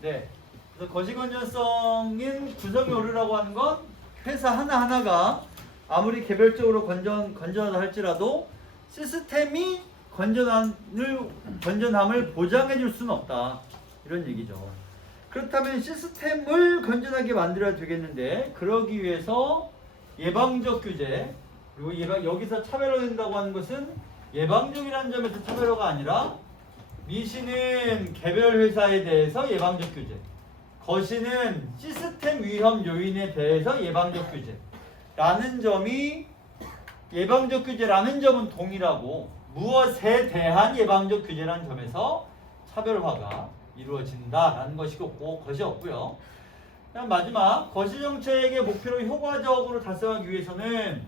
네. 그래서 거시건전성인 구성이 오류라고 하는 건 회사 하나하나가 아무리 개별적으로 건전하다 할지라도 시스템이 건전함을 보장해 줄 수는 없다. 이런 얘기죠. 그렇다면 시스템을 건전하게 만들어야 되겠는데 그러기 위해서 예방적 규제 그리고 여기서 차별화된다고 하는 것은 예방적이라는 점에서 차별화가 아니라 미시는 개별 회사에 대해서 예방적 규제 거시는 시스템 위험 요인에 대해서 예방적 규제라는 점이 예방적 규제라는 점은 동일하고 무엇에 대한 예방적 규제라는 점에서 차별화가 이루어진다라는 것이 없고요. 마지막 거시정책의 목표를 효과적으로 달성하기 위해서는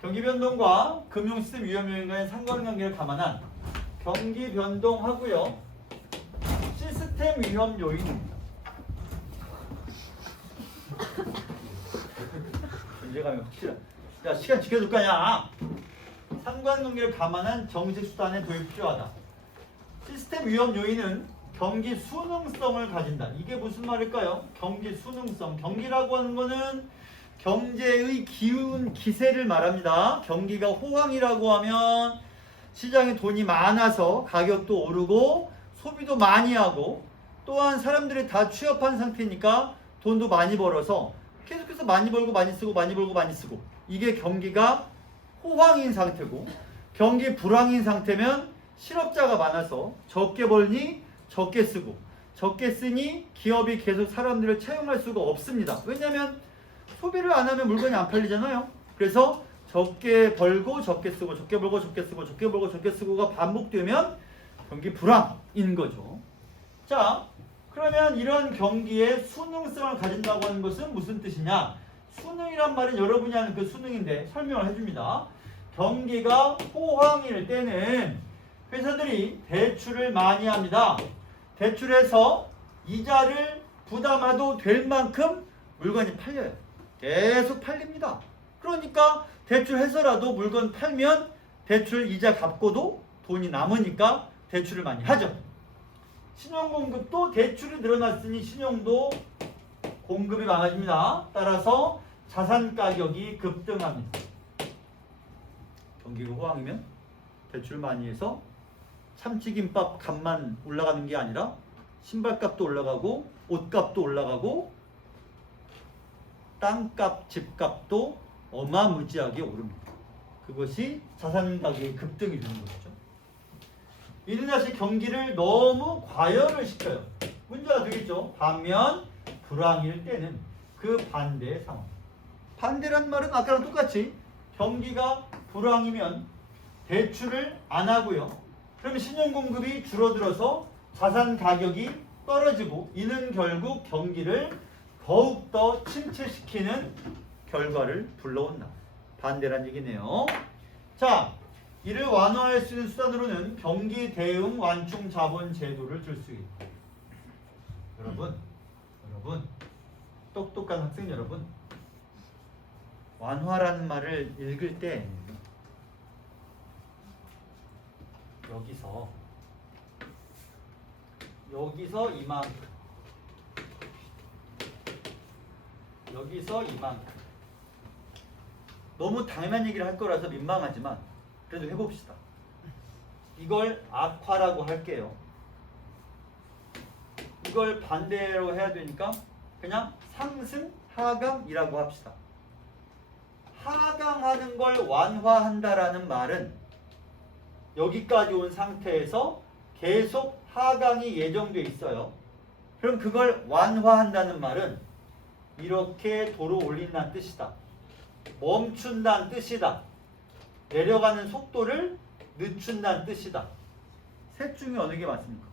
경기 변동과 금융 시스템 위험 요인과의 상관관계를 감안한 경기 변동하고요. 시스템 위험 요인입니다. 존재감이 확실한. 야, 시간 지켜줄 거냐? 상관관계를 감안한 정책 수단의 도입 필요하다. 시스템 위험 요인은 경기 순응성을 가진다. 이게 무슨 말일까요? 경기 순응성. 경기라고 하는 거는 경제의 기운, 기세를 말합니다. 경기가 호황이라고 하면 시장에 돈이 많아서 가격도 오르고 소비도 많이 하고 또한 사람들이 다 취업한 상태니까 돈도 많이 벌어서 계속해서 많이 벌고 많이 쓰고 많이 벌고 많이 쓰고 이게 경기가 호황인 상태고 경기 불황인 상태면 실업자가 많아서 적게 벌니 적게 쓰고 적게 쓰니 기업이 계속 사람들을 채용할 수가 없습니다. 왜냐하면 소비를 안 하면 물건이 안 팔리잖아요. 그래서 적게 벌고 적게 쓰고 적게 벌고 적게 쓰고 적게 벌고 적게 쓰고가 반복되면 경기 불황인 거죠. 자, 그러면 이런 경기의 순응성을 가진다고 하는 것은 무슨 뜻이냐? 순응이란 말은 여러분이 아는 그 순응인데 설명을 해줍니다. 경기가 호황일 때는 회사들이 대출을 많이 합니다. 대출해서 이자를 부담해도 될 만큼 물건이 팔려요. 계속 팔립니다. 그러니까 대출해서라도 물건 팔면 대출 이자 갚고도 돈이 남으니까 대출을 많이 하죠. 신용공급도 대출이 늘어났으니 신용도 공급이 많아집니다. 따라서 자산 가격이 급등합니다. 경기가 호황이면 대출 많이 해서 참치김밥 값만 올라가는 게 아니라 신발값도 올라가고 옷값도 올라가고 땅값, 집값도 어마무지하게 오릅니다. 그것이 자산 가격의 급등이 되는 것이죠. 이는 다시 경기를 너무 과열을 시켜요. 문제가 되겠죠. 반면 불황일 때는 그 반대의 상황. 반대란 말은 아까랑 똑같이 경기가 불황이면 대출을 안 하고요. 그러면 신용공급이 줄어들어서 자산 가격이 떨어지고 이는 결국 경기를 더욱더 침체시키는 결과를 불러온다. 반대란 얘기네요. 자, 이를 완화할 수 있는 수단으로는 경기 대응 완충 자본 제도를 줄 수 있다. 여러분, 똑똑한 학생 여러분, 완화라는 말을 읽을 때 여기서 이만큼, 여기서 이만큼. 너무 당연한 얘기를 할 거라서 민망하지만 그래도 해봅시다. 이걸 악화라고 할게요. 이걸 반대로 해야 되니까 그냥 상승, 하강이라고 합시다. 하강하는 걸 완화한다라는 말은 여기까지 온 상태에서 계속 하강이 예정돼 있어요. 그럼 그걸 완화한다는 말은 이렇게 도로 올린다는 뜻이다. 멈춘다는 뜻이다. 내려가는 속도를 늦춘다는 뜻이다. 셋 중에 어느 게 맞습니까?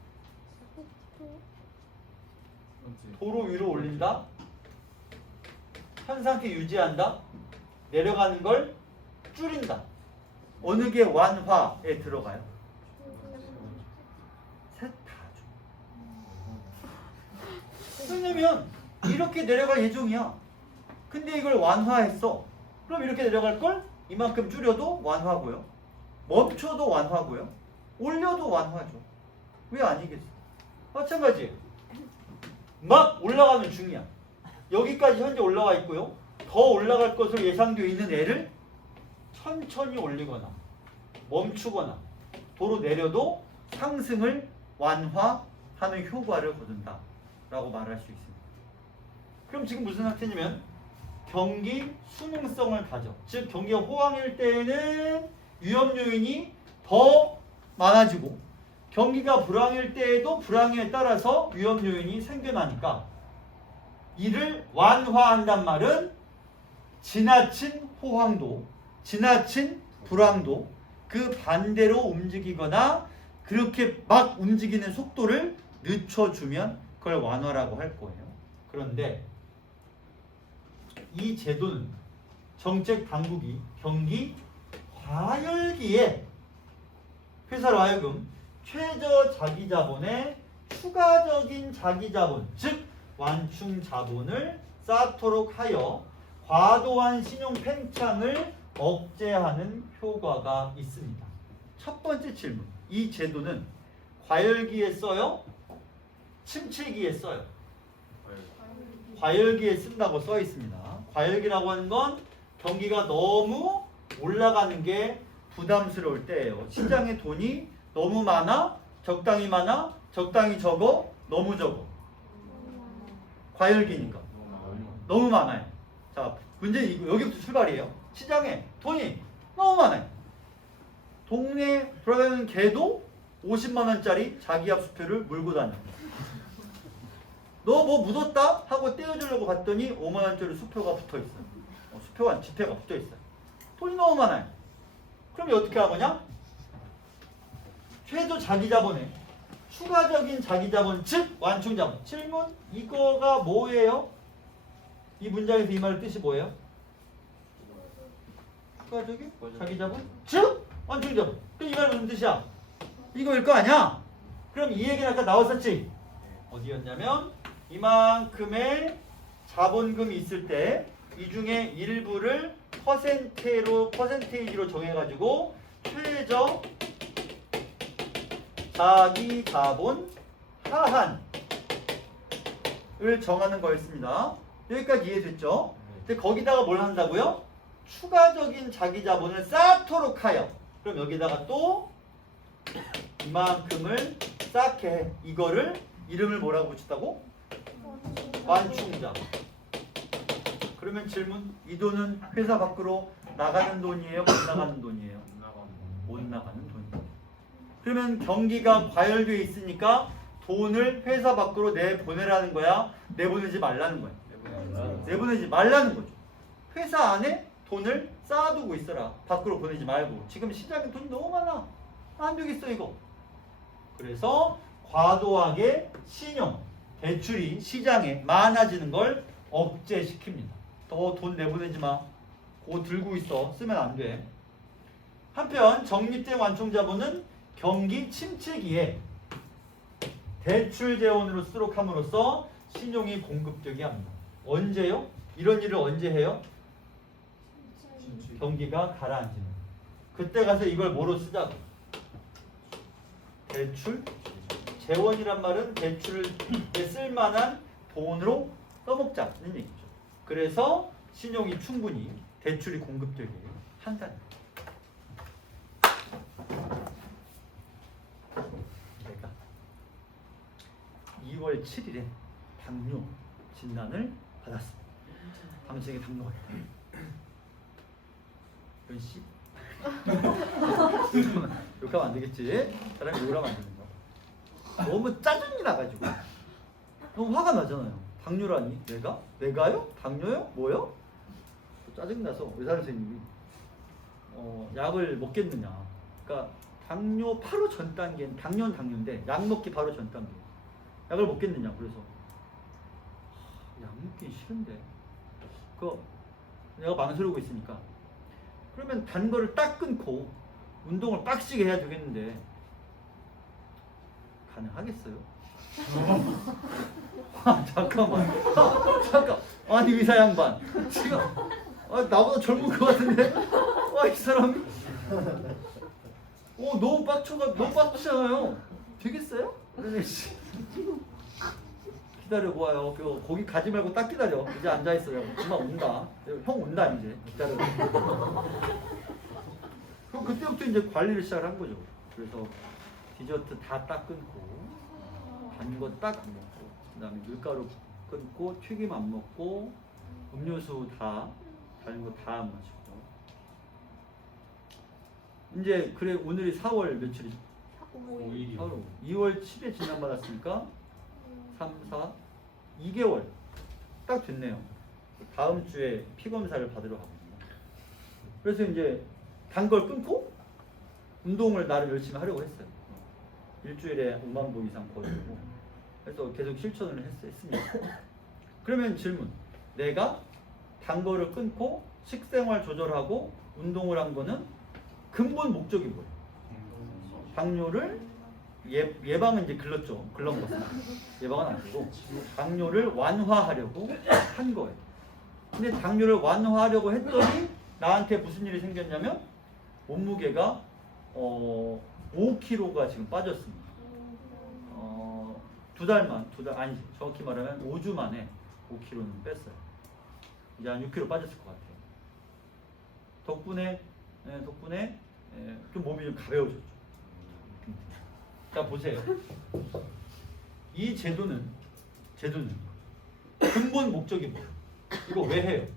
도로 위로 올린다. 현 상태 유지한다. 내려가는 걸 줄인다. 어느 게 완화에 들어가요? 셋 다죠. 왜냐면 이렇게 내려갈 예정이야. 근데 이걸 완화했어. 그럼 이렇게 내려갈 걸 이만큼 줄여도 완화고요. 멈춰도 완화고요. 올려도 완화죠. 왜 아니겠어? 마찬가지. 막 올라가는 중이야. 여기까지 현재 올라와 있고요. 더 올라갈 것으로 예상되어 있는 애를 천천히 올리거나 멈추거나 도로 내려도 상승을 완화하는 효과를 거둔다 라고 말할 수 있습니다. 그럼 지금 무슨 상태냐면 경기 순응성을 가져. 즉 경기가 호황일 때에는 위험 요인이 더 많아지고 경기가 불황일 때에도 불황에 따라서 위험 요인이 생겨나니까 이를 완화한단 말은 지나친 호황도 지나친 불황도 그 반대로 움직이거나 그렇게 막 움직이는 속도를 늦춰주면 그걸 완화라고 할 거예요. 그런데 이 제도는 정책 당국이 경기 과열기에 회사로 하여금 최저 자기자본의 추가적인 자기자본, 즉 완충 자본을 쌓도록 하여 과도한 신용 팽창을 억제하는 효과가 있습니다. 첫 번째 질문. 이 제도는 과열기에 써요? 침체기에 써요? 과열기에 쓴다고 써 있습니다. 과열기라고 하는 건 경기가 너무 올라가는 게 부담스러울 때예요. 시장에 돈이 너무 많아, 적당히 적어, 너무 적어. 과열기니까. 너무 많아요. 자, 문제는 이거 여기부터 출발이에요. 시장에 돈이 너무 많아요. 동네 돌아다니는 개도 50만 원짜리 자기 압수표를 물고 다녀. 너 뭐 묻었다? 하고 떼어주려고 봤더니 5만 원짜리 수표가 붙어 있어. 수표가 지폐가 붙어 있어. 돈이 너무 많아요. 그럼 어떻게 하느냐? 최저 자기자본에 추가적인 자기자본, 즉 완충자본. 질문, 이거가 뭐예요? 이 문장에서 이 말의 뜻이 뭐예요? 추가적인 자기자본, 즉 완충자본. 그럼 이 말은 무슨 뜻이야? 이거일 거 아니야? 그럼 이 얘기는 아까 나왔었지? 어디였냐면 이만큼의 자본금이 있을 때 이 중에 일부를 퍼센테이지로 정해가지고 최저 자기자본 하한을 정하는 거였습니다. 여기까지 이해됐죠? 근데 거기다가 뭘 한다고요? 추가적인 자기자본을 쌓도록 하여. 그럼 여기다가 또 이만큼을 쌓게 해. 이거를 이름을 뭐라고 붙였다고? 완충자. 그러면 질문, 이 돈은 회사 밖으로 나가는 돈이에요? 못 나가는 돈이에요? 못 나가는 돈이에요. 그러면 경기가 과열되어 있으니까 돈을 회사 밖으로 내보내라는 거야? 내보내지 말라는 거야? 내보내지 말라는 거죠. 회사 안에 돈을 쌓아두고 있어라. 밖으로 보내지 말고. 지금 시장에 돈이 너무 많아. 안 되겠어 이거. 그래서 과도하게 신용, 대출이 시장에 많아지는 걸 억제시킵니다. 더 돈 내보내지 마. 그거 들고 있어. 쓰면 안 돼. 한편 적립된 완충자본은 경기 침체기에 대출 재원으로 쓰도록 함으로써 신용이 공급되게 합니다. 언제요? 이런 일을 언제 해요? 경기가 가라앉으면. 그때 가서 이걸 뭐로 쓰자고? 대출 재원이란 말은 대출을 쓸만한 돈으로 써먹자는 얘기죠. 그래서 신용이 충분히 대출이 공급되게 한다는 거예요. 내가 2월 7일에 당뇨 진단을 받았습니다. 당신에게 당뇨가 있다. 이런 씨. 욕하면 안 되겠지? 사람이 욕을 하면 안 되는 거. 너무 짜증이 나가지고 너무 화가 나잖아요. 당뇨라니? 내가? 내가요? 당뇨요? 뭐요? 짜증나서 의사 선생님이 약을 먹겠느냐. 그러니까 당뇨 바로 전 단계, 당뇨는 당뇨인데 약 먹기 바로 전 단계. 약을 먹겠느냐. 그래서 약 먹기 싫은데 내가 망설이고 있으니까 그러면 단 거를 딱 끊고 운동을 빡시게 해야 되겠는데 가능하겠어요? 잠깐만. 잠깐. 아니 의사 양반 지금 나보다 젊은 것 같은데? 이 사람이 너무 빡치잖아요. 되겠어요? 그러네. 기다리고 와요. 거기 가지 말고 딱 기다려. 이제 앉아 있어요. 금방 온다. 형 온다 이제. 기다려. 그럼 그때부터 이제 관리를 시작을 한 거죠. 그래서 디저트 다 딱 끊고, 단 거 딱 안 먹고, 그다음에 밀가루 끊고, 튀김 안 먹고, 음료수 다 다른 거 다 안 마시고. 이제 그래 오늘이 4월 며칠이죠? 5일이요. 2월 7일 진단받았으니까 3, 4, 2개월 딱 됐네요. 다음 주에 피 검사를 받으러 가거든요. 그래서 이제 단 걸 끊고 운동을 나름 열심히 하려고 했어요. 일주일에 5만 보 이상 걸고 그래서 계속 실천을 했습니다. 그러면 질문, 내가 단 거를 끊고 식생활 조절하고 운동을 한 거는 근본 목적이 뭐예요? 당뇨를 예방은 이제 글렀던 것은 예방은 아니고 당뇨를 완화하려고 한 거예요. 근데 당뇨를 완화하려고 했더니 나한테 무슨 일이 생겼냐면 몸무게가 5kg가 지금 빠졌습니다. 아니 정확히 말하면 5주 만에 5kg는 뺐어요. 이제 한 6kg 빠졌을 것 같아요. 덕분에 좀 몸이 좀 가벼워졌죠. 자 보세요. 이 제도는 근본 목적이 뭐예요? 이거 왜 해요?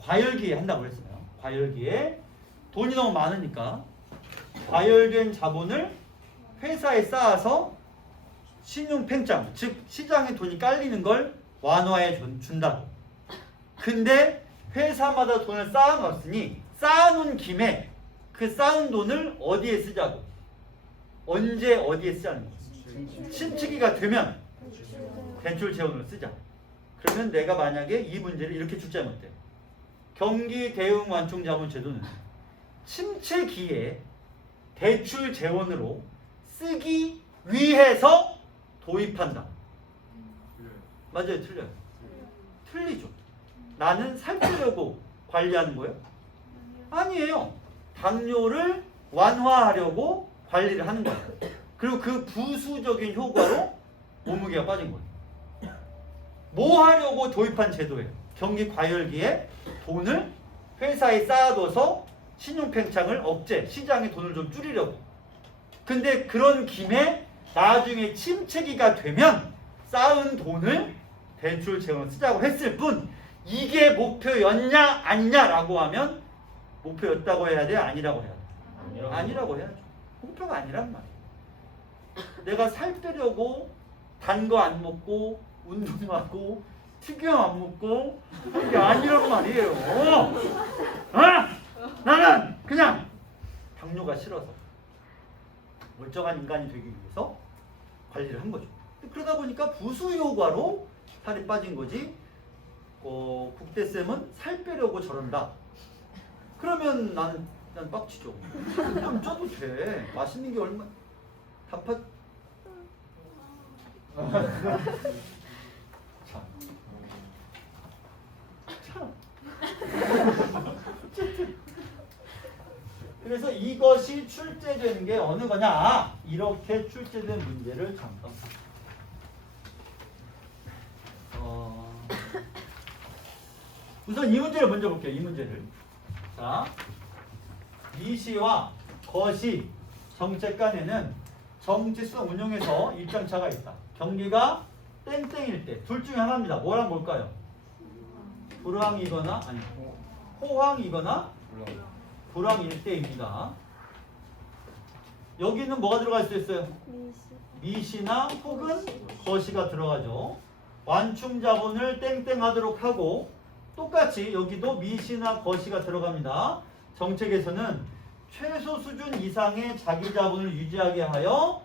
과열기에 한다고 그랬어요. 과열기에 돈이 너무 많으니까 과열된 자본을 회사에 쌓아서 신용 팽창, 즉 시장에 돈이 깔리는 걸 완화해 준다고. 근데 회사마다 돈을 쌓아놨으니 쌓아놓은 김에 그 쌓은 돈을 어디에 쓰자고? 언제 어디에 쓰자는 거지? 침체기가 되면 대출 재원으로 쓰자. 그러면 내가 만약에 이 문제를 이렇게 출제하면 어때? 경기 대응 완충 자본 제도는 침체기에 대출 재원으로 쓰기 위해서 도입한다. 맞아요, 틀려요? 틀리죠. 나는 살 빼려고 관리하는 거예요? 아니에요. 당뇨를 완화하려고 관리를 하는 거예요. 그리고 그 부수적인 효과로 몸무게가 빠진 거예요. 뭐 하려고 도입한 제도예요? 경기 과열기에 돈을 회사에 쌓아둬서 신용팽창을 억제, 시장에 돈을 좀 줄이려고. 근데 그런 김에 나중에 침체기가 되면 쌓은 돈을 대출 재원 쓰자고 했을 뿐 이게 목표였냐 아니냐라고 하면 목표였다고 해야 돼? 아니라고 해야 돼? 아니라고 해야죠. 목표가 아니란 말이에요. 내가 살 빼려고 단 거 안 먹고 운동하고 튀김 안 먹고 이게 아니란 말이에요. 나는 그냥 당뇨가 싫어서 멀쩡한 인간이 되기 위해서 관리를 한 거죠. 그러다 보니까 부수 효과로 살이 빠진 거지. 국대쌤은 살 빼려고 저런다. 그러면 난 빡치죠. 좀 쪄도 돼. 맛있는 게 얼마 단팥 그래서 이것이 출제된 게 어느 거냐? 이렇게 출제된 문제를 잠깐 우선 이 문제를 먼저 볼게요. 이 문제를. 자, 미시와 거시 정책 간에는 정지수동 운용에서 입장차가 있다. 경기가 땡땡일 때 둘 중에 하나입니다. 뭐랑 뭘까요? 불황이거나 아니 호황이거나 불황일 때입니다. 여기는 뭐가 들어갈 수 있어요? 미시나 혹은 거시가 들어가죠. 완충 자본을 땡땡하도록 하고 똑같이 여기도 미시나 거시가 들어갑니다. 정책에서는 최소 수준 이상의 자기 자본을 유지하게 하여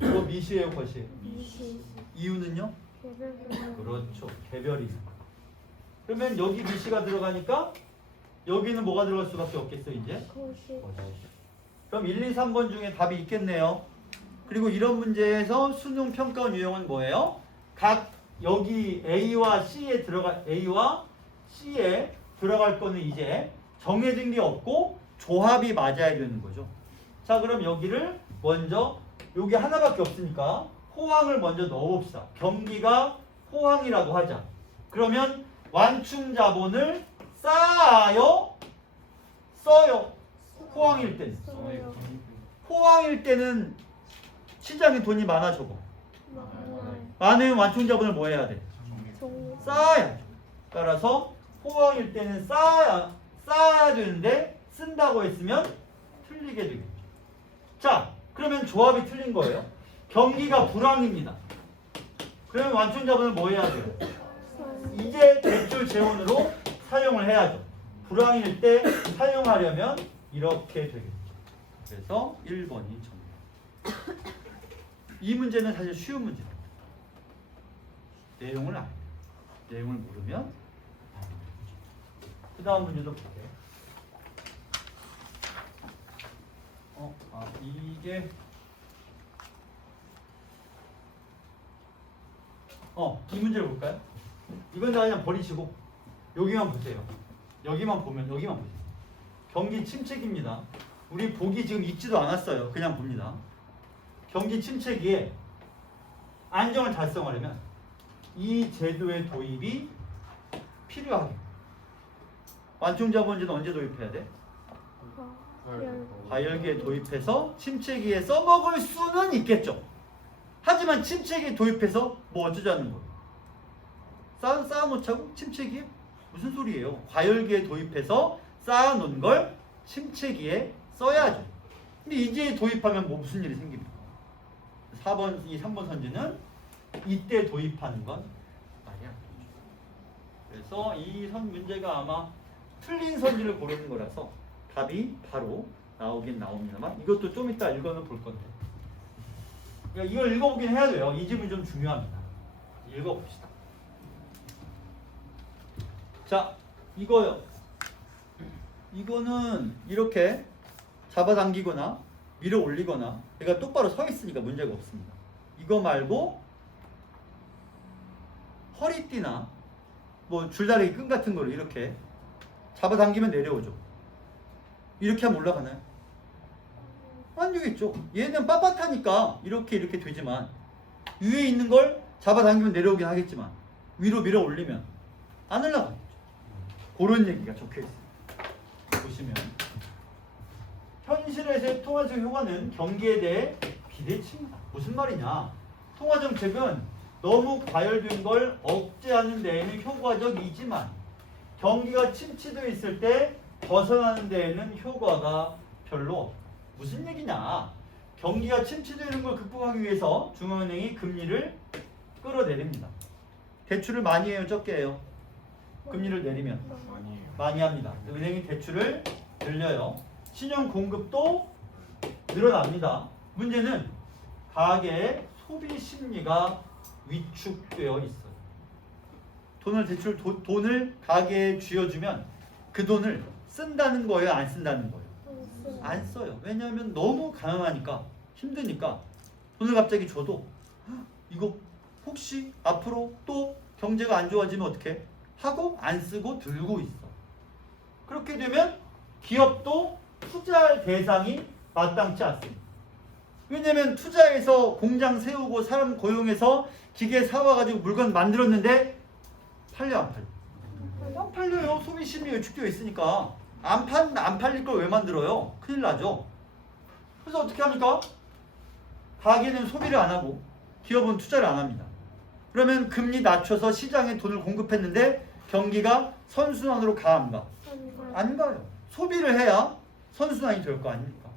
이거 미시예요, 거시예요? 이유는요? 그렇죠. 개별이니까. 그러면 여기 미시가 들어가니까 여기는 뭐가 들어갈 수밖에 없겠어 이제? 그럼 1, 2, 3번 중에 답이 있겠네요. 그리고 이런 문제에서 수능 평가 유형은 뭐예요? 각 여기 A와 C에 들어갈 거는 이제 정해진 게 없고 조합이 맞아야 되는 거죠. 자, 그럼 여기를 먼저 여기 하나밖에 없으니까 호황을 먼저 넣어봅시다. 경기가 호황이라고 하자. 그러면 완충 자본을 쌓아요? 써요? 호황일 때는. 써요. 호황일 때는 시장에 돈이 많아 적어? 많은 완충 자본을 뭐 해야 돼? 쌓아야죠. 따라서 호황일 때는 쌓아야 되는데 쓴다고 했으면 틀리게 되겠죠. 자, 그러면 조합이 틀린 거예요. 경기가 불황입니다. 그러면 완충 자본을 뭐 해야 돼요? 이제 대출 재원으로 사용을 해야죠. 불황일 때 사용하려면 이렇게 되겠죠. 그래서 1번이 정답. 이 문제는 사실 쉬운 문제입니다. 내용을 알아요. 내용을 모르면 그 다음 문제도 볼게요. 이게 이 문제를 볼까요? 이건 다 그냥 버리시고 여기만 보세요. 여기만 보세요. 경기 침체기입니다. 우리 보기 지금 읽지도 않았어요. 그냥 봅니다. 경기 침체기에 안정을 달성하려면 이 제도의 도입이 필요하게. 완충자본제는 언제 도입해야 돼? 과열기에 도입해서 침체기에 써먹을 수는 있겠죠. 하지만 침체기에 도입해서 뭐 어쩌자는 거예요? 쌓아놓자고? 침체기에? 무슨 소리예요? 과열기에 도입해서 쌓아놓은 걸 침체기에 써야죠. 근데 이제 도입하면 뭐 무슨 일이 생깁니까? 3번 선지는 이때 도입하는 건 말이 안 되죠. 그래서 이 문제가 아마 틀린 선지를 고르는 거라서 답이 바로 나오긴 나옵니다만 이것도 좀 이따 읽어는 볼 건데, 그러니까 이걸 읽어보긴 해야 돼요. 이 질문이 좀 중요합니다. 읽어봅시다. 자, 이거요. 이거는 이렇게 잡아당기거나 밀어 올리거나 얘가 똑바로 서 있으니까 문제가 없습니다. 이거 말고 허리띠나 뭐 줄다리기 끈 같은 거를 이렇게 잡아당기면 내려오죠. 이렇게 하면 올라가나요? 안 되겠죠. 얘는 빳빳하니까 이렇게 되지만 위에 있는 걸 잡아당기면 내려오긴 하겠지만 위로 밀어 올리면 안 올라가겠죠. 그런 얘기가 적혀 있습니다. 보시면 현실에서의 통화정 효과는 경기에 대해 비대칭이다. 무슨 말이냐? 통화정책은 너무 과열된 걸 억제하는 데에는 효과적이지만 경기가 침체되어 있을 때 벗어나는 데에는 효과가 별로 없다. 무슨 얘기냐? 경기가 침체되는 걸 극복하기 위해서 중앙은행이 금리를 끌어내립니다. 대출을 많이 해요, 적게 해요? 금리를 내리면 많이 합니다. 은행이 대출을 늘려요. 신용 공급도 늘어납니다. 문제는 가계의 소비 심리가 위축되어 있어요. 돈을 가계에 쥐어주면 그 돈을 쓴다는 거예요, 안 쓴다는 거예요? 안 써요. 왜냐하면 너무 가난하니까, 힘드니까 돈을 갑자기 줘도 이거 혹시 앞으로 또 경제가 안 좋아지면 어떻게 하고 안 쓰고 들고 있어. 그렇게 되면 기업도 투자할 대상이 마땅치 않습니다. 왜냐면 투자해서 공장 세우고 사람 고용해서 기계 사와가지고 물건 만들었는데 팔려 안 팔려? 안 팔려요. 소비 심리가 위축되어 있으니까. 안 팔릴 걸 왜 만들어요? 큰일 나죠. 그래서 어떻게 합니까? 가게는 소비를 안 하고 기업은 투자를 안 합니다. 그러면 금리 낮춰서 시장에 돈을 공급했는데 경기가 선순환으로 가 안 가? 안 가요. 소비를 해야 선순환이 될 거 아닙니까?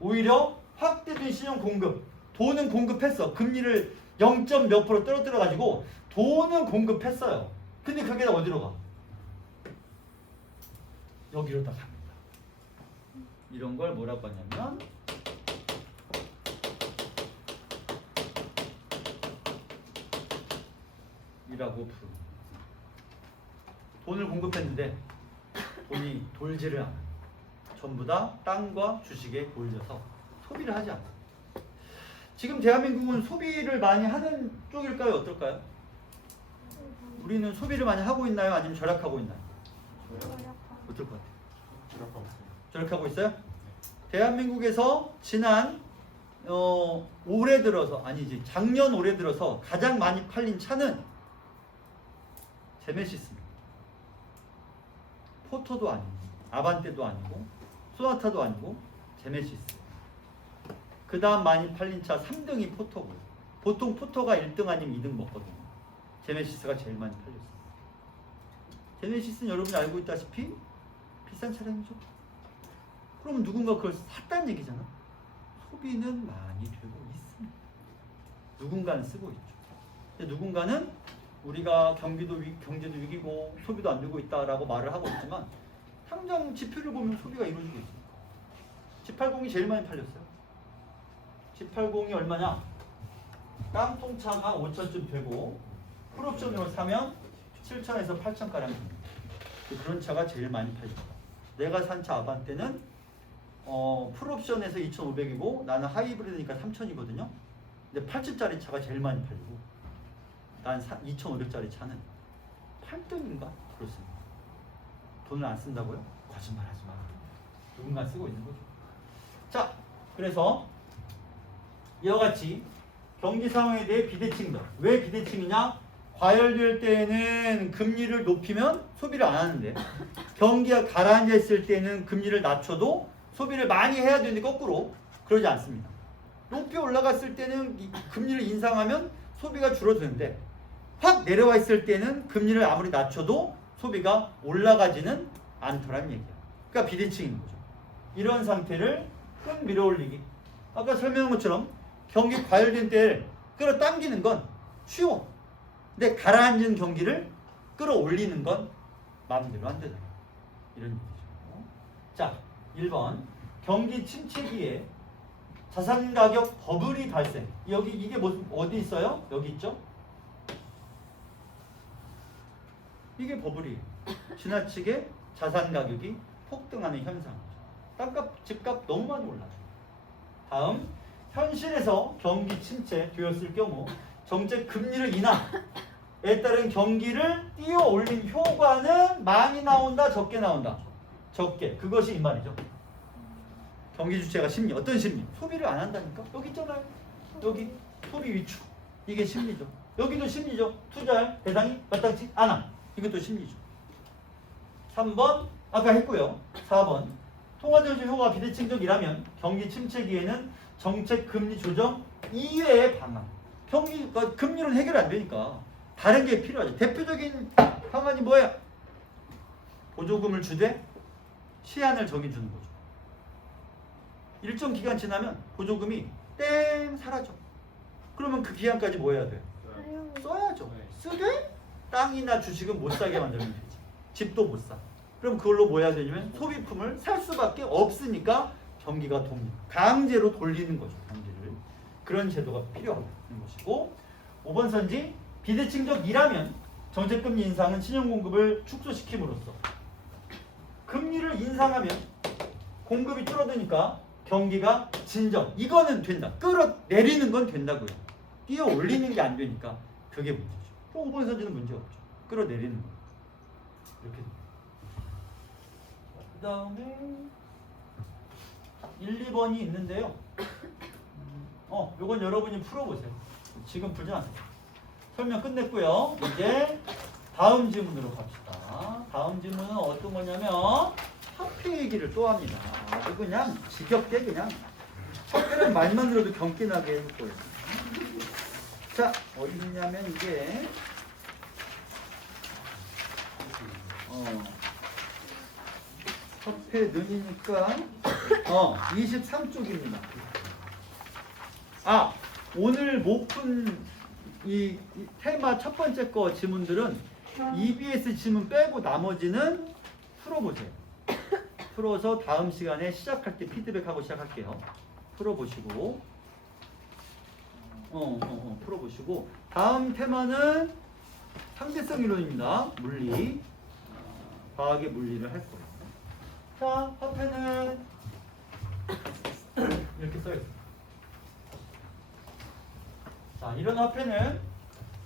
오히려 확대된 신용 공급, 돈은 공급했어. 금리를 0. 몇 % 떨어뜨려 가지고 돈은 공급했어요. 근데 그게 다 어디로 가? 여기로 다 갑니다. 이런 걸 뭐라고 하냐면 이라고 부릅니다. 돈을 공급했는데 돈이 돌지를 않아요. 전부 다 땅과 주식에 몰려서 소비를 하지 않아요. 지금 대한민국은 소비를 많이 하는 쪽일까요? 어떨까요? 우리는 소비를 많이 하고 있나요? 아니면 절약하고 있나요? 어떨 것 같아요? 절약하고 있어요? 대한민국에서 지난 올해 들어서 아니지 작년 올해 들어서 가장 많이 팔린 차는 제네시스입니다. 포토도 아니고 아반떼도 아니고 소나타도 아니고 제네시스. 그 다음 많이 팔린 차 3등이 포토고요. 보통 포토가 1등 아니면 2등 먹거든요. 제네시스가 제일 많이 팔렸어요. 제네시스는 여러분이 알고 있다시피 비싼 차량이죠. 그러면 누군가 그걸 샀다는 얘기잖아. 소비는 많이 되고 있습니다. 누군가는 쓰고 있죠. 근데 누군가는 우리가 경제도 위기고 소비도 안 되고 있다라고 말을 하고 있지만 당장 지표를 보면 소비가 이루어지고 있습니다. G80이 제일 많이 팔렸어요. G80이 얼마냐? 깡통차가 5천쯤 되고 풀옵션으로 사면 7천에서 8천가량 됩니다. 그런 차가 제일 많이 팔립니다. 내가 산 차 아반떼는 풀옵션에서 2,500이고 나는 하이브리드니까 3,000이거든요. 근데 8천짜리 차가 제일 많이 팔리고 난 2,500짜리 차는 8등인가? 그렇습니다. 돈을 안 쓴다고요? 거짓말하지 마. 누군가 쓰고 있는 거죠. 자, 그래서 이와 같이 경기 상황에 대해 비대칭도. 왜 비대칭이냐? 과열될 때에는 금리를 높이면 소비를 안 하는데 경기가 가라앉아 있을 때는 금리를 낮춰도 소비를 많이 해야 되는데 거꾸로 그러지 않습니다. 높이 올라갔을 때는 금리를 인상하면 소비가 줄어드는데 확 내려와 있을 때는 금리를 아무리 낮춰도 소비가 올라가지는 않더라는 얘기야. 그러니까 비대칭인 거죠. 이런 상태를 끈 밀어올리기. 아까 설명한 것처럼 경기 과열된 때를 끌어당기는 건 쉬워. 근데 가라앉은 경기를 끌어올리는 건 마음대로 안 되잖아. 이런 얘기죠. 자, 1번. 경기 침체기에 자산 가격 버블이 발생. 여기 이게 어디 있어요? 여기 있죠? 이게 버블이에요. 지나치게 자산 가격이 폭등하는 현상이죠. 땅값, 집값 너무 많이 올라요. 다음, 현실에서 경기 침체되었을 경우 정책 금리를 인하에 따른 경기를 띄워 올린 효과는 많이 나온다, 적게 나온다? 적게. 그것이 이 말이죠. 경기 주체가 심리. 어떤 심리? 소비를 안 한다니까? 여기 있잖아요. 여기 소비 위축. 이게 심리죠. 여기도 심리죠. 투자할 대상이 마땅치 않아. 이것도 심리죠. 3번 아까 했고요. 4번 통화정책 효과가 비대칭적이라면 경기 침체기에는 정책 금리 조정 이외의 방안. 경기가 금리로는 해결 안 되니까 다른 게 필요하죠. 대표적인 방안이 뭐야? 보조금을 주되 시한을 정해주는 거죠. 일정 기간 지나면 보조금이 땡 사라져. 그러면 그 기간까지 뭐 해야 돼요? 써야죠. 쓰되 땅이나 주식은 못 사게 만들면 되지. 집도 못 사. 그럼 그걸로 뭐 해야 되냐면 소비품을 살 수밖에 없으니까 경기가 돕니다. 강제로 돌리는 거죠. 경기를. 그런 제도가 필요하다는 것이고 5번 선지 비대칭적이라면 정책금리 인상은 신용 공급을 축소시킴으로써 금리를 인상하면 공급이 줄어드니까 경기가 진정. 이거는 된다. 끌어내리는 건 된다고요. 뛰어 올리는 게 안 되니까 그게 문제죠. 5번 선지는 문제 없죠. 끌어내리는 거. 이렇게 됩니다. 그 다음에 1, 2번이 있는데요. 요건 여러분이 풀어보세요. 지금 풀지 않아요. 설명 끝냈고요. 이제 다음 질문으로 갑시다. 다음 질문은 어떤 거냐면 화폐 얘기를 또 합니다. 아주 그냥 지겹게 그냥 화폐는 말만 들어도 경기나게 해줄 거예요. 자, 어디 있냐면 이게 화폐 눈이니까 23쪽입니다. 오늘 못 푼 이 테마 첫 번째 거 지문들은 EBS 지문 빼고 나머지는 풀어보세요. 풀어서 다음 시간에 시작할 때 피드백하고 시작할게요. 풀어보시고 풀어보시고 다음 테마는 상대성 이론입니다. 물리 과학의 물리를 할 거예요. 자, 화폐는 이렇게 써있습니다. 자, 이런 화폐는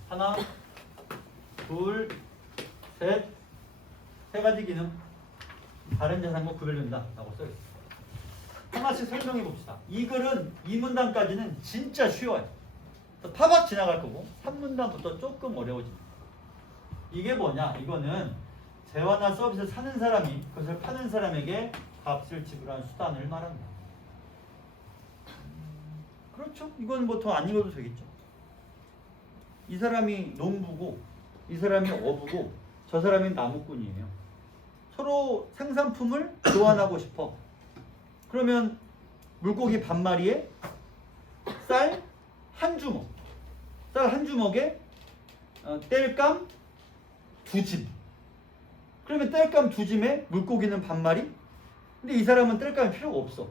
하나, 둘, 셋, 세 가지 기능. 다른 자산과 구별된다 라고 써있습니다. 하나씩 설명해 봅시다. 이 글은 이 문단까지는 진짜 쉬워요. 파박 지나갈 거고 3문단부터 조금 어려워집니다. 이게 뭐냐? 이거는 재화나 서비스를 사는 사람이 그것을 파는 사람에게 값을 지불하는 수단을 말합니다. 그렇죠? 이건 뭐 더 안 읽어도 되겠죠. 이 사람이 농부고 이 사람이 어부고 저 사람이 나무꾼이에요. 서로 생산품을 교환하고 싶어. 그러면 물고기 반마리에 쌀 한 주먹, 쌀 한 주먹에 땔감 2짐. 그러면 땔감 2짐에 물고기는 반마리? 근데 이 사람은 땔감이 필요가 없어.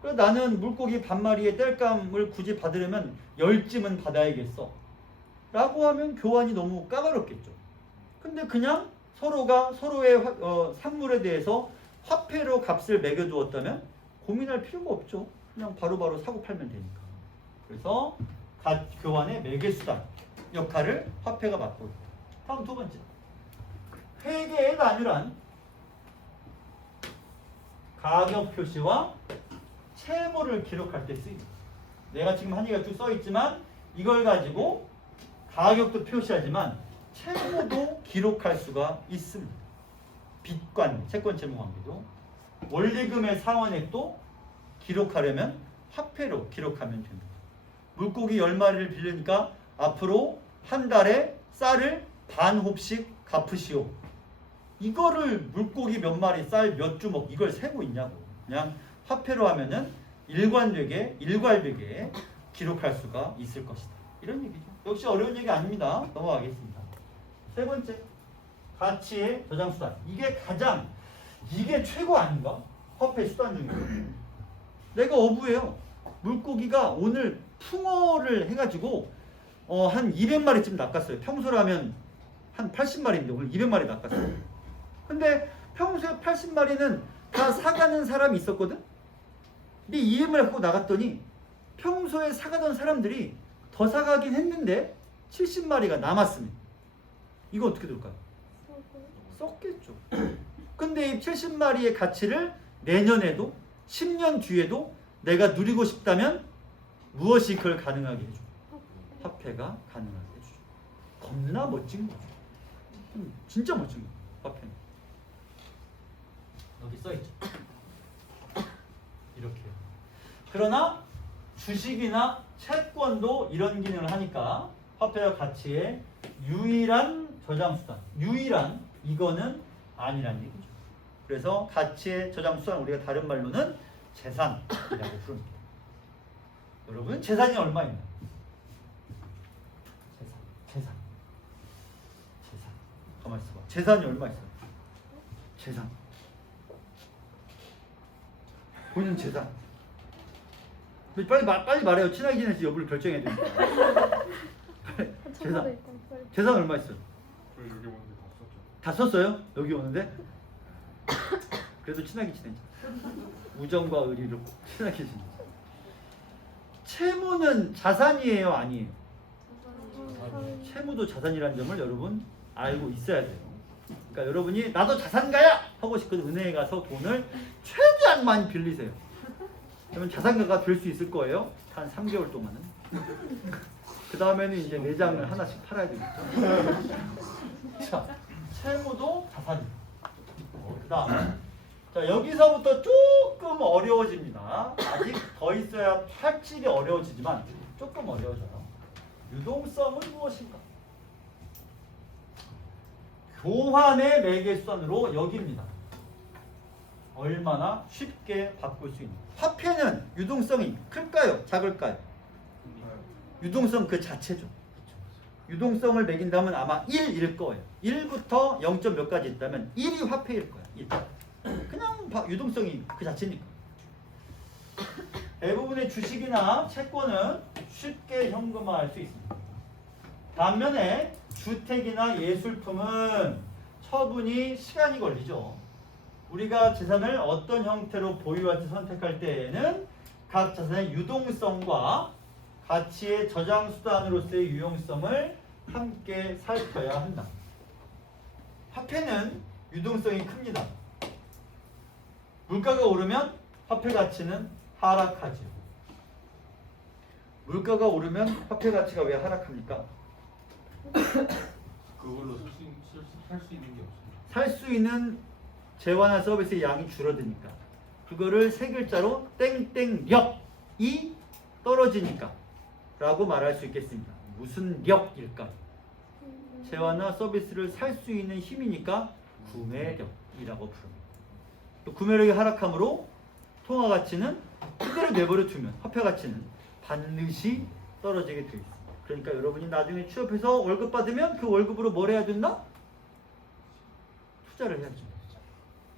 그래서 나는 물고기 반마리에 땔감을 굳이 받으려면 10짐은 받아야겠어 라고 하면 교환이 너무 까다롭겠죠. 근데 그냥 서로가 서로의 산물에 대해서 화폐로 값을 매겨두었다면 고민할 필요가 없죠. 그냥 바로바로 사고 팔면 되니까. 그래서 교환의 매개수단 역할을 화폐가 맡고 있다. 다음 두 번째. 회계의 단위란 가격 표시와 채무를 기록할 때 쓰입니다. 내가 지금 한 얘기가 쭉 써있지만 이걸 가지고 가격도 표시하지만 채무도 기록할 수가 있습니다. 빚관계, 채권 채무 관계도 원리금의 상환액도 기록하려면 화폐로 기록하면 됩니다. 물고기 10마리를 빌리니까 앞으로 한 달에 쌀을 반 홉씩 갚으시오. 이거를 물고기 몇 마리, 쌀 몇 주먹 이걸 세고 있냐고. 그냥 화폐로 하면은 일괄되게 기록할 수가 있을 것이다. 이런 얘기죠. 역시 어려운 얘기 아닙니다. 넘어가겠습니다. 세 번째, 가치의 저장 수단. 이게 최고 아닌가? 화폐 수단 중에. 내가 어부예요. 물고기가 오늘 풍어를 해가지고 한 200마리쯤 낚았어요. 평소라면 한 80마리인데 오늘 200마리 낚았어요. 근데 평소에 80마리는 다 사가는 사람이 있었거든? 근데 이름을 갖고 나갔더니 평소에 사가던 사람들이 더 사가긴 했는데 70마리가 남았으면 이거 어떻게 될까요? 썩겠죠. 근데 이 70마리의 가치를 내년에도 10년 뒤에도 내가 누리고 싶다면 무엇이 그걸 가능하게 해줘? 화폐가 가능하게 해주죠. 겁나 멋진 거죠. 진짜 멋진 거예요. 화폐는. 여기 써있죠. 이렇게요. 그러나 주식이나 채권도 이런 기능을 하니까 화폐와 가치의 유일한 저장수단. 유일한 이거는 아니란 얘기죠. 그래서 가치의 저장수단 우리가 다른 말로는 재산이라고 부릅니다. 여러분 재산이 얼마 있나요? 재산. 가만히 있어봐. 재산이 얼마 있어요? 재산. 본인 재산. 빨리 말해요. 친하게 지내지 여부를 결정해야 됩니다. 재산 얼마 있어요? 여기 오는데 다 썼어요? 여기 오는데? 그래도 친하게 지내자. 우정과 의리로 친하게 지내자. 채무는 자산이에요? 아니에요? 채무도 자산이라는 점을 여러분 알고 있어야 돼요. 그러니까 여러분이 나도 자산가야! 하고 싶거든. 은행에 가서 돈을 최대한 많이 빌리세요. 그러면 자산가가 될 수 있을 거예요. 한 3개월 동안은. 그 다음에는 이제 내장을 하나씩 팔아야 되겠죠. 자, 채무도 자산입니다. 그 다음. 자, 여기서부터 조금 어려워집니다. 아직 더 있어야 확실히 어려워지지만 조금 어려워져요. 유동성은 무엇인가? 교환의 매개수단으로 여깁니다. 얼마나 쉽게 바꿀 수 있는. 화폐는 유동성이 클까요? 작을까요? 유동성 그 자체죠. 유동성을 매긴다면 아마 1일 거예요. 1부터 0. 몇 가지 있다면 1이 화폐일 거예요. 1. 그냥 유동성이 그 자체니까. 대부분의 주식이나 채권은 쉽게 현금화할 수 있습니다. 반면에 주택이나 예술품은 처분이 시간이 걸리죠. 우리가 재산을 어떤 형태로 보유할지 선택할 때에는 각 자산의 유동성과 가치의 저장 수단으로서의 유용성을 함께 살펴야 한다. 화폐는 유동성이 큽니다. 물가가 오르면 화폐 가치는 하락하죠. 물가가 오르면 화폐 가치가 왜 하락합니까? 그걸로 살 수 있는 게 없어요. 살 수 있는 재화나 서비스의 양이 줄어드니까. 그거를 세 글자로 땡땡력이 떨어지니까 라고 말할 수 있겠습니다. 무슨 력일까? 재화나 서비스를 살 수 있는 힘이니까 구매력이라고 부릅니다. 또 구매력이 하락함으로 통화 가치는 그대로 내버려 두면 화폐 가치는 반드시 떨어지게 되어 있습니다. 그러니까 여러분이 나중에 취업해서 월급 받으면 그 월급으로 뭘 해야 된다? 투자를 해야죠.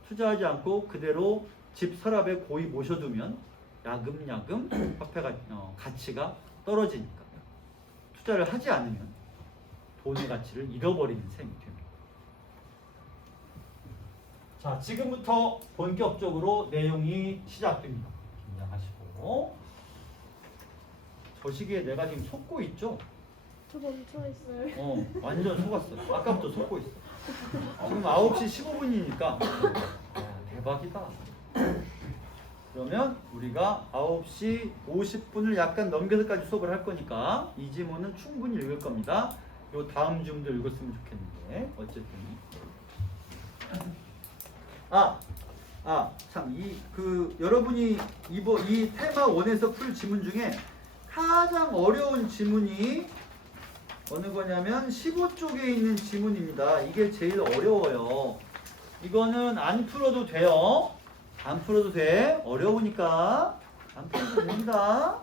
투자하지 않고 그대로 집 서랍에 고이 모셔두면 야금야금 화폐가 가치가 떨어지니까 투자를 하지 않으면 돈의 가치를 잃어버리는 셈이 됩니다. 자, 지금부터 본격적으로 내용이 시작됩니다. 긴장하시고. 저 시기에 내가 지금 속고 있죠? 저 멈춰 있어요. 완전 속았어. 아까부터 속고 있어. 지금 9시 15분이니까 대박이다. 그러면 우리가 9시 50분을 약간 넘겨서까지 수업을 할 거니까 이 지문은 충분히 읽을 겁니다. 요 다음 지문도 읽었으면 좋겠는데 어쨌든 참 여러분이 이 테마 1에서 풀 지문 중에 가장 어려운 지문이 어느 거냐면 15쪽에 있는 지문입니다. 이게 제일 어려워요. 이거는 안 풀어도 돼요. 안 풀어도 돼. 어려우니까 안 풀어도 됩니다.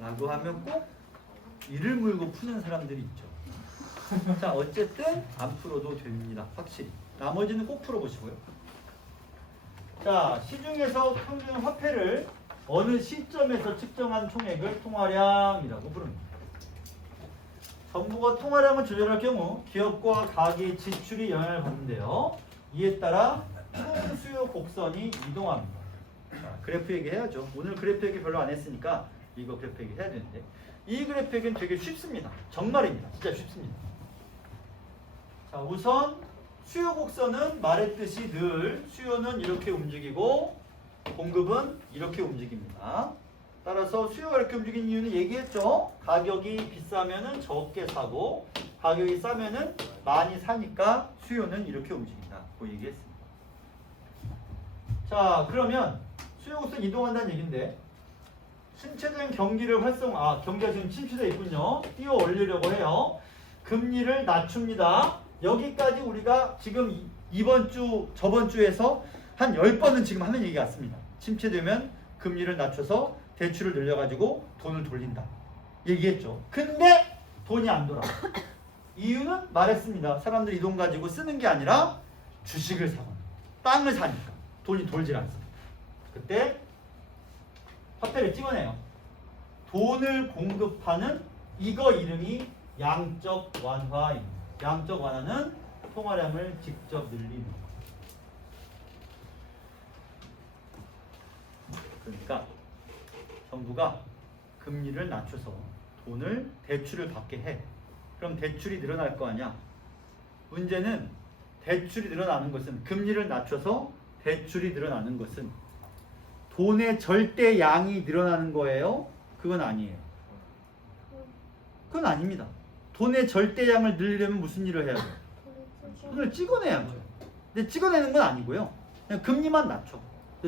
라고 하면 꼭 이를 물고 푸는 사람들이 있죠. 자, 어쨌든 안 풀어도 됩니다. 확실히. 나머지는 꼭 풀어보시고요. 자, 시중에서 평균 화폐를 어느 시점에서 측정한 총액을 통화량이라고 부릅니다. 정부가 통화량을 조절할 경우 기업과 가게의 지출이 영향을 받는데요. 이에 따라 총 수요 곡선이 이동합니다. 자, 그래프 얘기해야죠. 오늘 그래프 얘기 별로 안 했으니까 이거 그래프 얘기 해야 되는데 이 그래프 얘기는 되게 쉽습니다. 정말입니다. 진짜 쉽습니다. 자, 우선 수요 곡선은 말했듯이 늘 수요는 이렇게 움직이고 공급은 이렇게 움직입니다. 따라서 수요가 이렇게 움직이는 이유는 얘기했죠. 가격이 비싸면은 적게 사고 가격이 싸면은 많이 사니까 수요는 이렇게 움직인다. 그 얘기했습니다. 자, 그러면 수요 곡선 이동한다는 얘기인데 침체된 경기를 경기가 지금 침체되어 있군요. 띄워 올리려고 해요. 금리를 낮춥니다. 여기까지 우리가 지금 이번 주, 저번 주에서 한 10번은 지금 하는 얘기 같습니다. 침체되면 금리를 낮춰서 대출을 늘려가지고 돈을 돌린다. 얘기했죠. 근데 돈이 안 돌아. 이유는 말했습니다. 사람들이 이 돈 가지고 쓰는 게 아니라 주식을 사거나 땅을 사니까 돈이 돌질 않습니다. 그때 화폐를 찍어내요. 돈을 공급하는 이거 이름이 양적 완화입니다. 양적 완화는 통화량을 직접 늘리는 거. 그러니까 정부가 금리를 낮춰서 대출을 받게 해. 그럼 대출이 늘어날 거 아니야. 문제는 대출이 늘어나는 것은 금리를 낮춰서 대출이 늘어나는 것은 돈의 절대 양이 늘어나는 거예요? 그건 아니에요. 그건 아닙니다. 돈의 절대량을 늘리려면 무슨 일을 해야 돼요? 돈을 찍어내야죠. 근데 찍어내는 건 아니고요. 그냥 금리만 낮춰.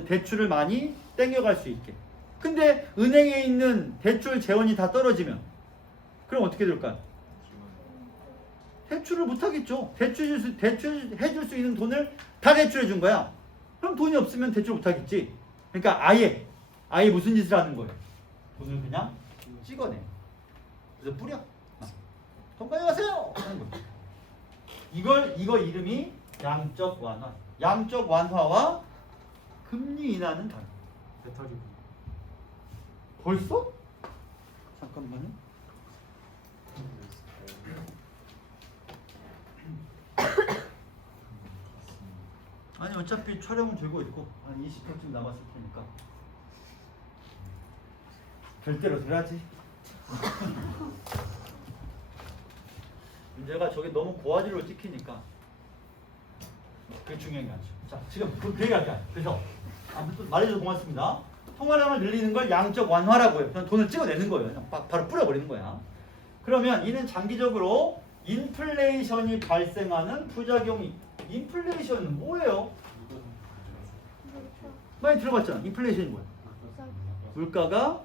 대출을 많이 땡겨갈 수 있게. 근데 은행에 있는 대출 재원이 다 떨어지면 그럼 어떻게 될까요? 대출을 못하겠죠. 대출해줄 수 있는 돈을 다 대출해 준 거야. 그럼 돈이 없으면 대출 못하겠지. 그러니까 아예 무슨 짓을 하는 거예요? 돈을 그냥 찍어내. 그래서 뿌려. 돈 가져가세요! 하는 거예요. 이거 이름이 양적 완화. 양적 완화와 금리 인하는 다릅니다. 배터리. 벌써? 잠깐만요. 아니 어차피 촬영은 되고 있고 한 20분쯤 남았을 테니까 될 대로 돼야지. 문제가 저게 너무 고화질로 찍히니까 그게 중요한 게 아니죠. 자, 지금 그 얘기할게요. 그래서 아무튼 말해줘서 고맙습니다. 통화량을 늘리는 걸 양적 완화라고 해요. 그냥 돈을 찍어내는 거예요. 그냥 바로 뿌려버리는 거야. 그러면 이는 장기적으로 인플레이션이 발생하는 부작용이. 인플레이션은 뭐예요? 많이 들어봤잖아. 인플레이션이 뭐야? 물가가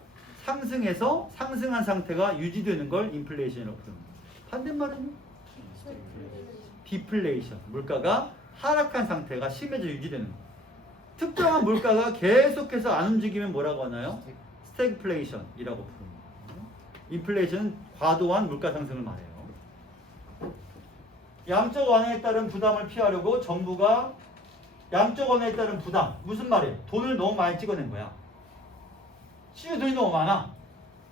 상승해서 상승한 상태가 유지되는 걸 인플레이션이라고 부릅니다. 반대말은 디플레이션. 물가가 하락한 상태가 심해져 유지되는 거. 특정한 물가가 계속해서 안 움직이면 뭐라고 하나요? 스태그플레이션이라고 부릅니다. 인플레이션은 과도한 물가 상승을 말해요. 양적 완화에 따른 부담을 피하려고 정부가 양적 완화에 따른 부담, 무슨 말이에요? 돈을 너무 많이 찍어낸 거야. 시중에 돈이 너무 많아.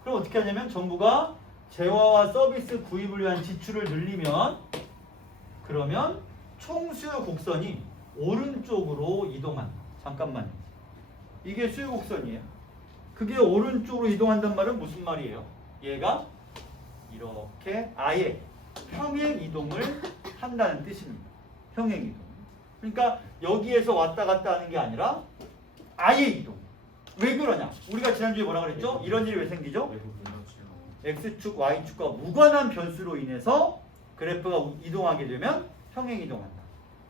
그럼 어떻게 하냐면 정부가 재화와 서비스 구입을 위한 지출을 늘리면, 그러면 총수요 곡선이 오른쪽으로 이동한다. 잠깐만요. 이게 수요 곡선이에요. 그게 오른쪽으로 이동한단 말은 무슨 말이에요? 얘가 이렇게 아예 평행 이동을 한다는 뜻입니다. 평행 이동. 그러니까 여기에서 왔다 갔다 하는 게 아니라 아예 이동. 왜 그러냐? 우리가 지난주에 뭐라 그랬죠? 이런 일이 왜 생기죠? X축, Y축과 무관한 변수로 인해서 그래프가 이동하게 되면 평행 이동한다.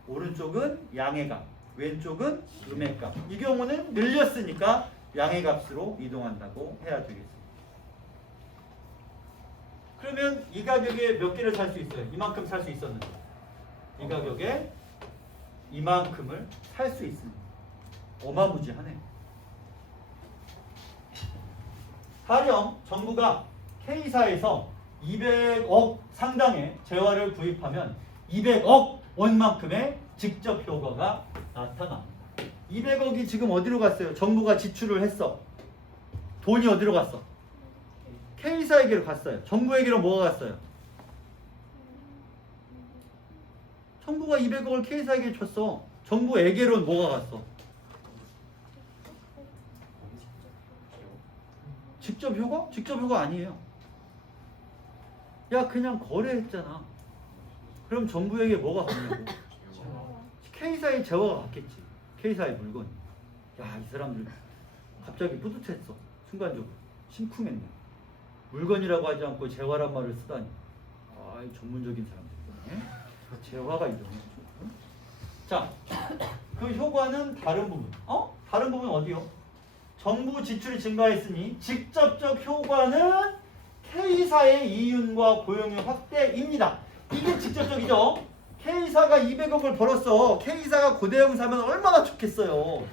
오른쪽은 양의 값, 왼쪽은 음의 값. 이 경우는 늘렸으니까 양의 값으로 이동한다고 해야 되겠습니다. 그러면 이 가격에 몇 개를 살 수 있어요? 이만큼 살 수 있었는데 이 가격에 이만큼을 살 수 있습니다. 어마무지하네. 가령 정부가 K사에서 200억 상당의 재화를 구입하면 200억 원만큼의 직접 효과가 나타납니다. 200억이 지금 어디로 갔어요? 정부가 지출을 했어. 돈이 어디로 갔어? K사에게로 갔어요. 정부에게로 뭐가 갔어요? 정부가 200억을 K사에게 줬어. 정부에게로는 뭐가 갔어? 직접 효과? 직접 효과 아니에요. 야, 그냥 거래했잖아. 그럼 정부에게 뭐가 갔냐고? K사의 재화가 갔겠지. K사의 물건이. 야, 이 사람들 갑자기 뿌듯했어. 순간적으로. 심쿵했네. 물건이라고 하지 않고 재화란 말을 쓰다니. 아, 이 전문적인 사람들. 재화가 이동해. 자, 그 효과는 다른 부분. 다른 부분 어디요? 정부 지출이 증가했으니 직접적 효과는 K사의 이윤과 고용의 확대입니다. 이게 직접적이죠. K사가 200억을 벌었어. K사가 고대형 사면 얼마나 좋겠어요.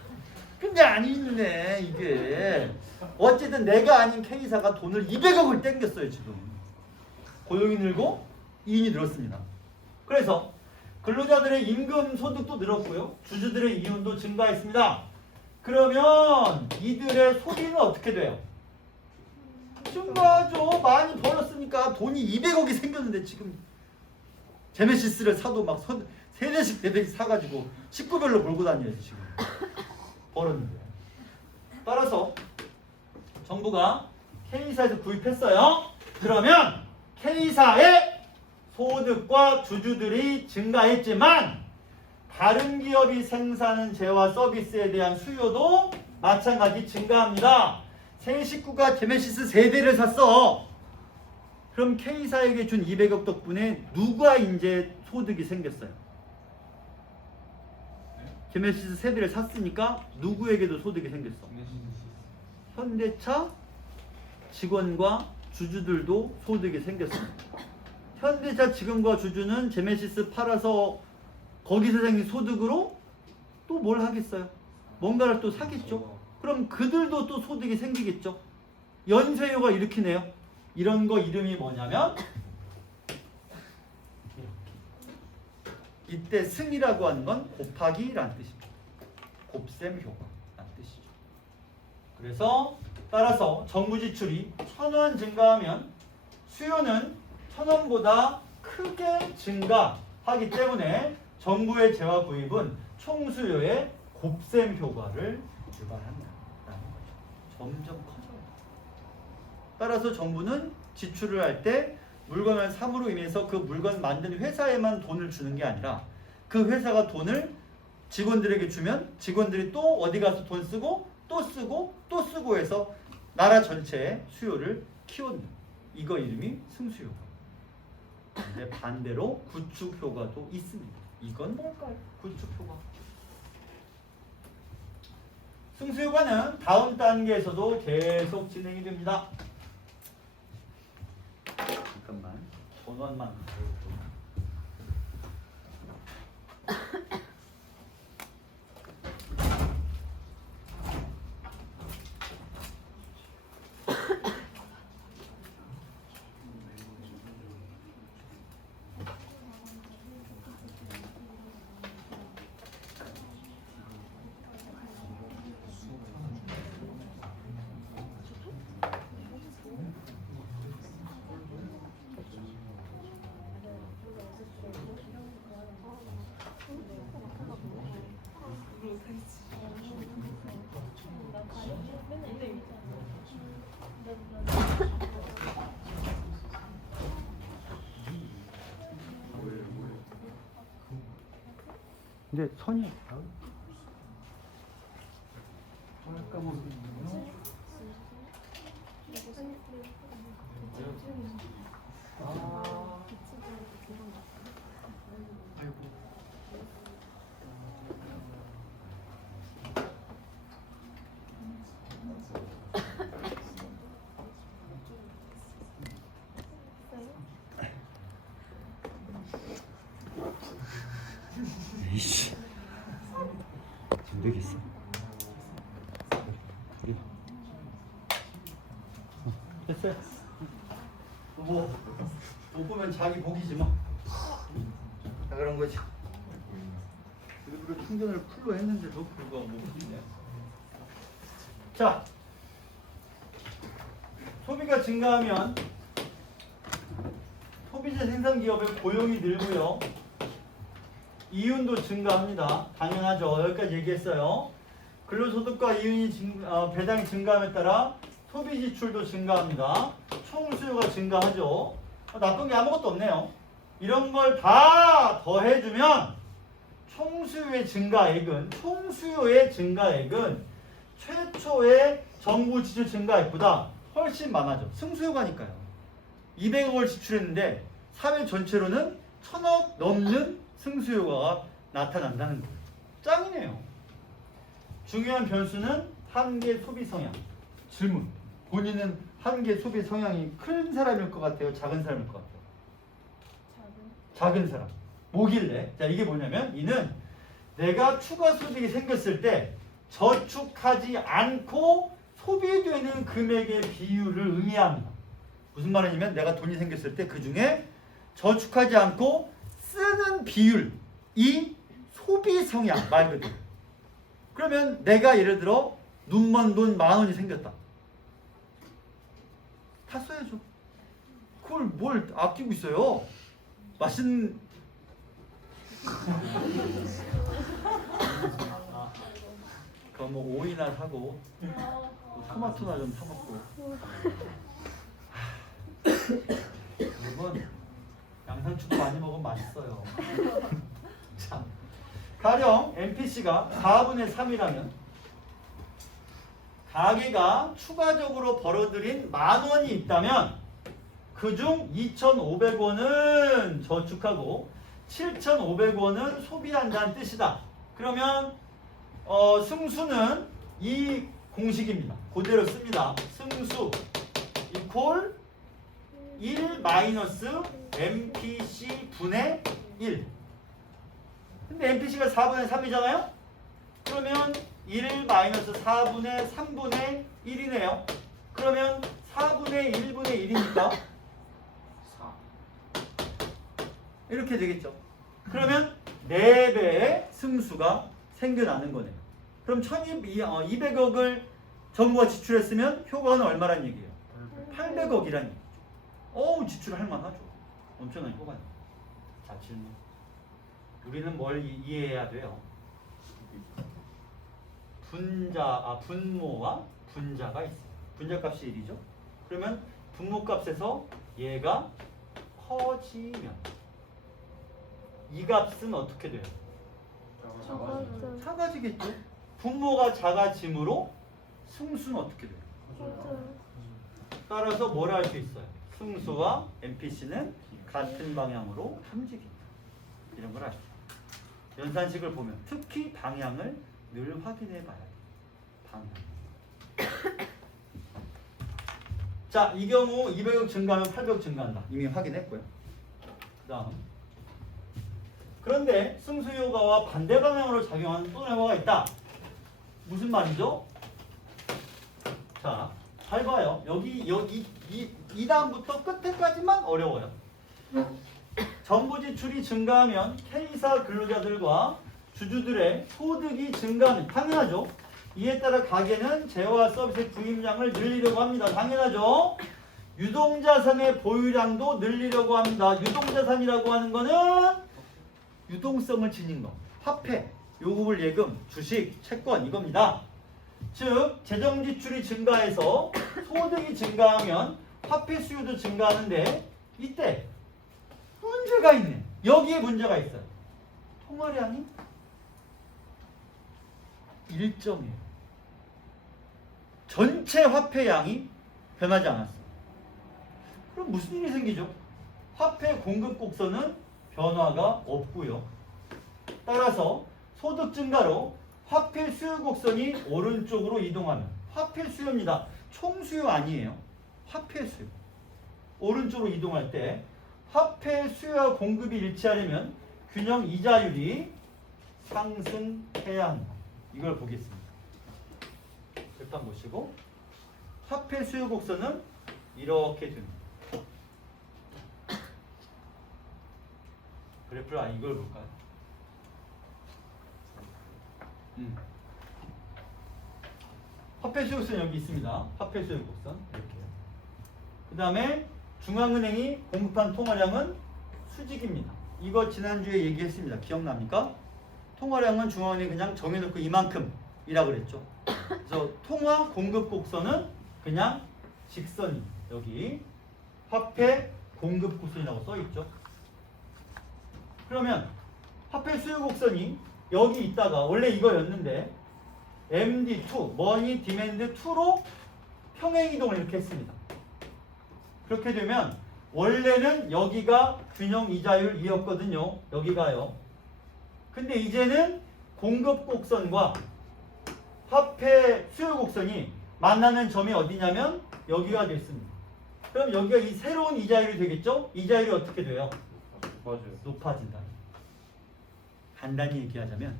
근데 아니네 이게. 어쨌든 내가 아닌 K사가 돈을 200억을 땡겼어요 지금. 고용이 늘고 이윤이 늘었습니다. 그래서 근로자들의 임금 소득도 늘었고요. 주주들의 이윤도 증가했습니다. 그러면 이들의 소비는 어떻게 돼요? 증가하죠. 많이 벌었으니까 돈이 200억이 생겼는데 지금 제네시스를 사도 막 3대씩 4대씩 사가지고 식구별로 몰고 다녀야지 지금. 벌었는데. 따라서 정부가 K사에서 구입했어요. 그러면 K사의 소득과 주주들이 증가했지만 다른 기업이 생산하는 재화 서비스에 대한 수요도 마찬가지 증가합니다. 세 식구가 제네시스 3대를 샀어. 그럼 K사에게 준 200억 덕분에 누가 이제 소득이 생겼어요? 제네시스 3대를 샀으니까 누구에게도 소득이 생겼어? 현대차 직원과 주주들도 소득이 생겼습니다. 현대차 직원과 주주는 제네시스 팔아서 거기서 생긴 소득으로 또 뭘 하겠어요? 뭔가를 또 사겠죠? 그럼 그들도 또 소득이 생기겠죠? 연쇄효가 일으키네요. 이런 거 이름이 뭐냐면 이때 승이라고 하는 건 곱하기라는 뜻입니다. 곱셈 효과라는 뜻이죠. 그래서 따라서 정부 지출이 1,000원 증가하면 수요는 1,000원보다 크게 증가하기 때문에 정부의 재화 구입은 총수요의 곱셈 효과를 유발한다는 거죠. 점점 커져요. 따라서 정부는 지출을 할 때 물건을 삼으로 인해서 그 물건 만든 회사에만 돈을 주는 게 아니라 그 회사가 돈을 직원들에게 주면 직원들이 또 어디 가서 돈 쓰고 또 쓰고 또 쓰고 해서 나라 전체의 수요를 키워내는 이거 이름이 승수효과. 근데 반대로 구축효과도 있습니다. 이건 뭘까요? 구축효과. 승수효과는 다음 단계에서도 계속 진행이 됩니다. 잠깐만 번호만 근데 선이 이씨 안 되겠어. 그래. 됐어요. 못 보면 자기 복이지 뭐. 다 그런 거지. 일부러 충전을 풀로 했는데도 불구하고 못 풀리네. 자, 소비가 증가하면 소비재 생산 기업의 고용이 늘고요. 이윤도 증가합니다. 당연하죠. 여기까지 얘기했어요. 근로소득과 이윤이 배당이 증가함에 따라 소비 지출도 증가합니다. 총 수요가 증가하죠. 나쁜 게 아무것도 없네요. 이런 걸 다 더해주면 총수요의 증가액은 최초의 정부 지출 증가액보다 훨씬 많아져. 승수요가니까요. 200억을 지출했는데 사회 전체로는 1000억 넘는 승수효과가 나타난다는 거예요. 짱이네요. 중요한 변수는 한계 소비 성향. 질문. 본인은 한계 소비 성향이 큰 사람일 것 같아요? 작은 사람일 것 같아요? 작은 사람. 뭐길래? 자, 이게 뭐냐면 이는 내가 추가 소득이 생겼을 때 저축하지 않고 소비되는 금액의 비율을 의미합니다. 무슨 말이냐면 내가 돈이 생겼을 때 그 중에 저축하지 않고 쓰는 비율, 이 소비 성향 말 그대로. 그러면 내가 예를 들어 눈먼 돈 10,000원이 생겼다. 다 써야죠. 그걸 뭘 아끼고 있어요? 맛있는 그럼 뭐 오이나 사고 뭐 토마토나 좀 사먹고. 여러분 양상추도 많이 먹으면 맛있어요. 자, 가령 NPC가 4분의 3이라면 가게가 추가적으로 벌어들인 10,000원이 있다면 그중 2,500원은 저축하고 7,500원은 소비한다는 뜻이다. 그러면 승수는 이 공식입니다. 그대로 씁니다. 승수 이퀄 1 마이너스 MPC 분의 1. 근데 MPC가 4분의 3이잖아요? 그러면 1 마이너스 4분의 3분의 1이네요. 그러면 4분의 1분의 1이니까 4. 이렇게 되겠죠. 그러면 4배의 승수가 생겨나는 거네요. 그럼 200억을 정부가 지출했으면 효과는 얼마란 얘기예요? 800억이란 얘기죠. 어우, 지출할 만하죠. 엄청난 효과네요. 자, 질문. 우리는 뭘 이해해야 돼요? 분모와 분자가 있어요. 분자값이 1이죠. 그러면 분모값에서 얘가 커지면 이 값은 어떻게 돼요? 작아져. 작아지겠죠. 분모가 작아짐으로 승수는 어떻게 돼요? 커져요. 따라서 뭘 할 수 있어요? 승수와 MPC는 같은 방향으로 움직인다. 이런 걸 알 수 있어요. 연산식을 보면 특히 방향을 늘 확인해 봐야 돼요. 방향. 자, 이 경우 200억 증가하면 800억 증가한다. 이미 확인했고요. 그 다음. 그런데 승수 효과와 반대 방향으로 작용하는 또 다른 효과가 있다. 무슨 말이죠? 자, 잘 봐요. 여기 이 다음부터 끝에까지만 어려워요. 정부 지출이 증가하면 K사 근로자들과 주주들의 소득이 증가하는, 당연하죠. 이에 따라 가계는 재화와 서비스의 구입량을 늘리려고 합니다. 당연하죠. 유동자산의 보유량도 늘리려고 합니다. 유동자산이라고 하는 거는 유동성을 지닌 거. 화폐, 요금을 예금, 주식, 채권 이겁니다. 즉 재정 지출이 증가해서 소득이 증가하면 화폐 수요도 증가하는데 이때 문제가 있네. 여기에 문제가 있어요. 통화량이 일정해요. 전체 화폐량이 변하지 않았어. 그럼 무슨 일이 생기죠? 화폐 공급 곡선은 변화가 없고요. 따라서 소득 증가로 화폐 수요 곡선이 오른쪽으로 이동하면 화폐 수요입니다. 총 수요 아니에요. 화폐 수요. 오른쪽으로 이동할 때 화폐 수요와 공급이 일치하려면 균형 이자율이 상승해야 한다. 이걸 보겠습니다. 일단 보시고 화폐 수요 곡선은 이렇게 됩니다. 그래프를 이걸 볼까요? 화폐 수요 곡선 여기 있습니다. 화폐 수요 곡선 이렇게요. 그 다음에 중앙은행이 공급한 통화량은 수직입니다. 이거 지난주에 얘기했습니다. 기억납니까? 통화량은 중앙은행이 그냥 정해놓고 이만큼이라고 그랬죠. 그래서 통화 공급 곡선은 그냥 직선이 여기 화폐 공급 곡선이라고 써있죠. 그러면 화폐 수요 곡선이 여기 있다가 원래 이거였는데 MD2, 머니 디맨드 2로 평행 이동을 이렇게 했습니다. 그렇게 되면 원래는 여기가 균형 이자율 2였거든요. 여기가요. 근데 이제는 공급 곡선과 화폐 수요 곡선이 만나는 점이 어디냐면 여기가 됐습니다. 그럼 여기가 이 새로운 이자율이 되겠죠? 이자율이 어떻게 돼요? 맞아요. 높아진다. 간단히 얘기하자면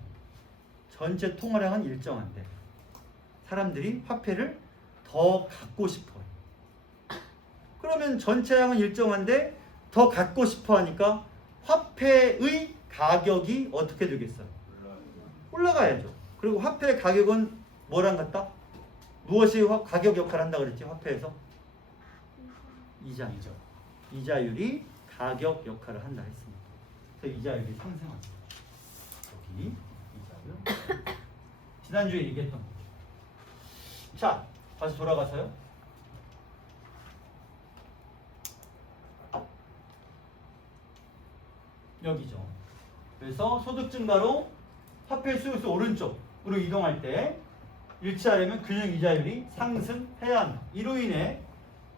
전체 통화량은 일정한데 사람들이 화폐를 더 갖고 싶어요. 그러면 전체량은 일정한데 더 갖고 싶어 하니까 화폐의 가격이 어떻게 되겠어요? 올라가야죠. 그리고 화폐 가격은 뭐랑 같다? 무엇이 가격 역할을 한다 그랬지? 화폐에서? 이자이죠. 이자율이 가격 역할을 한다 했습니다. 그래서 이자율이 상승합니다. 여기 이자율. 지난주에 얘기했던 거죠. 자, 다시 돌아가서요. 여기죠. 그래서 소득 증가로 화폐 수요수 오른쪽으로 이동할 때 일치하려면 균형 이자율이 상승해야 한다. 이로 인해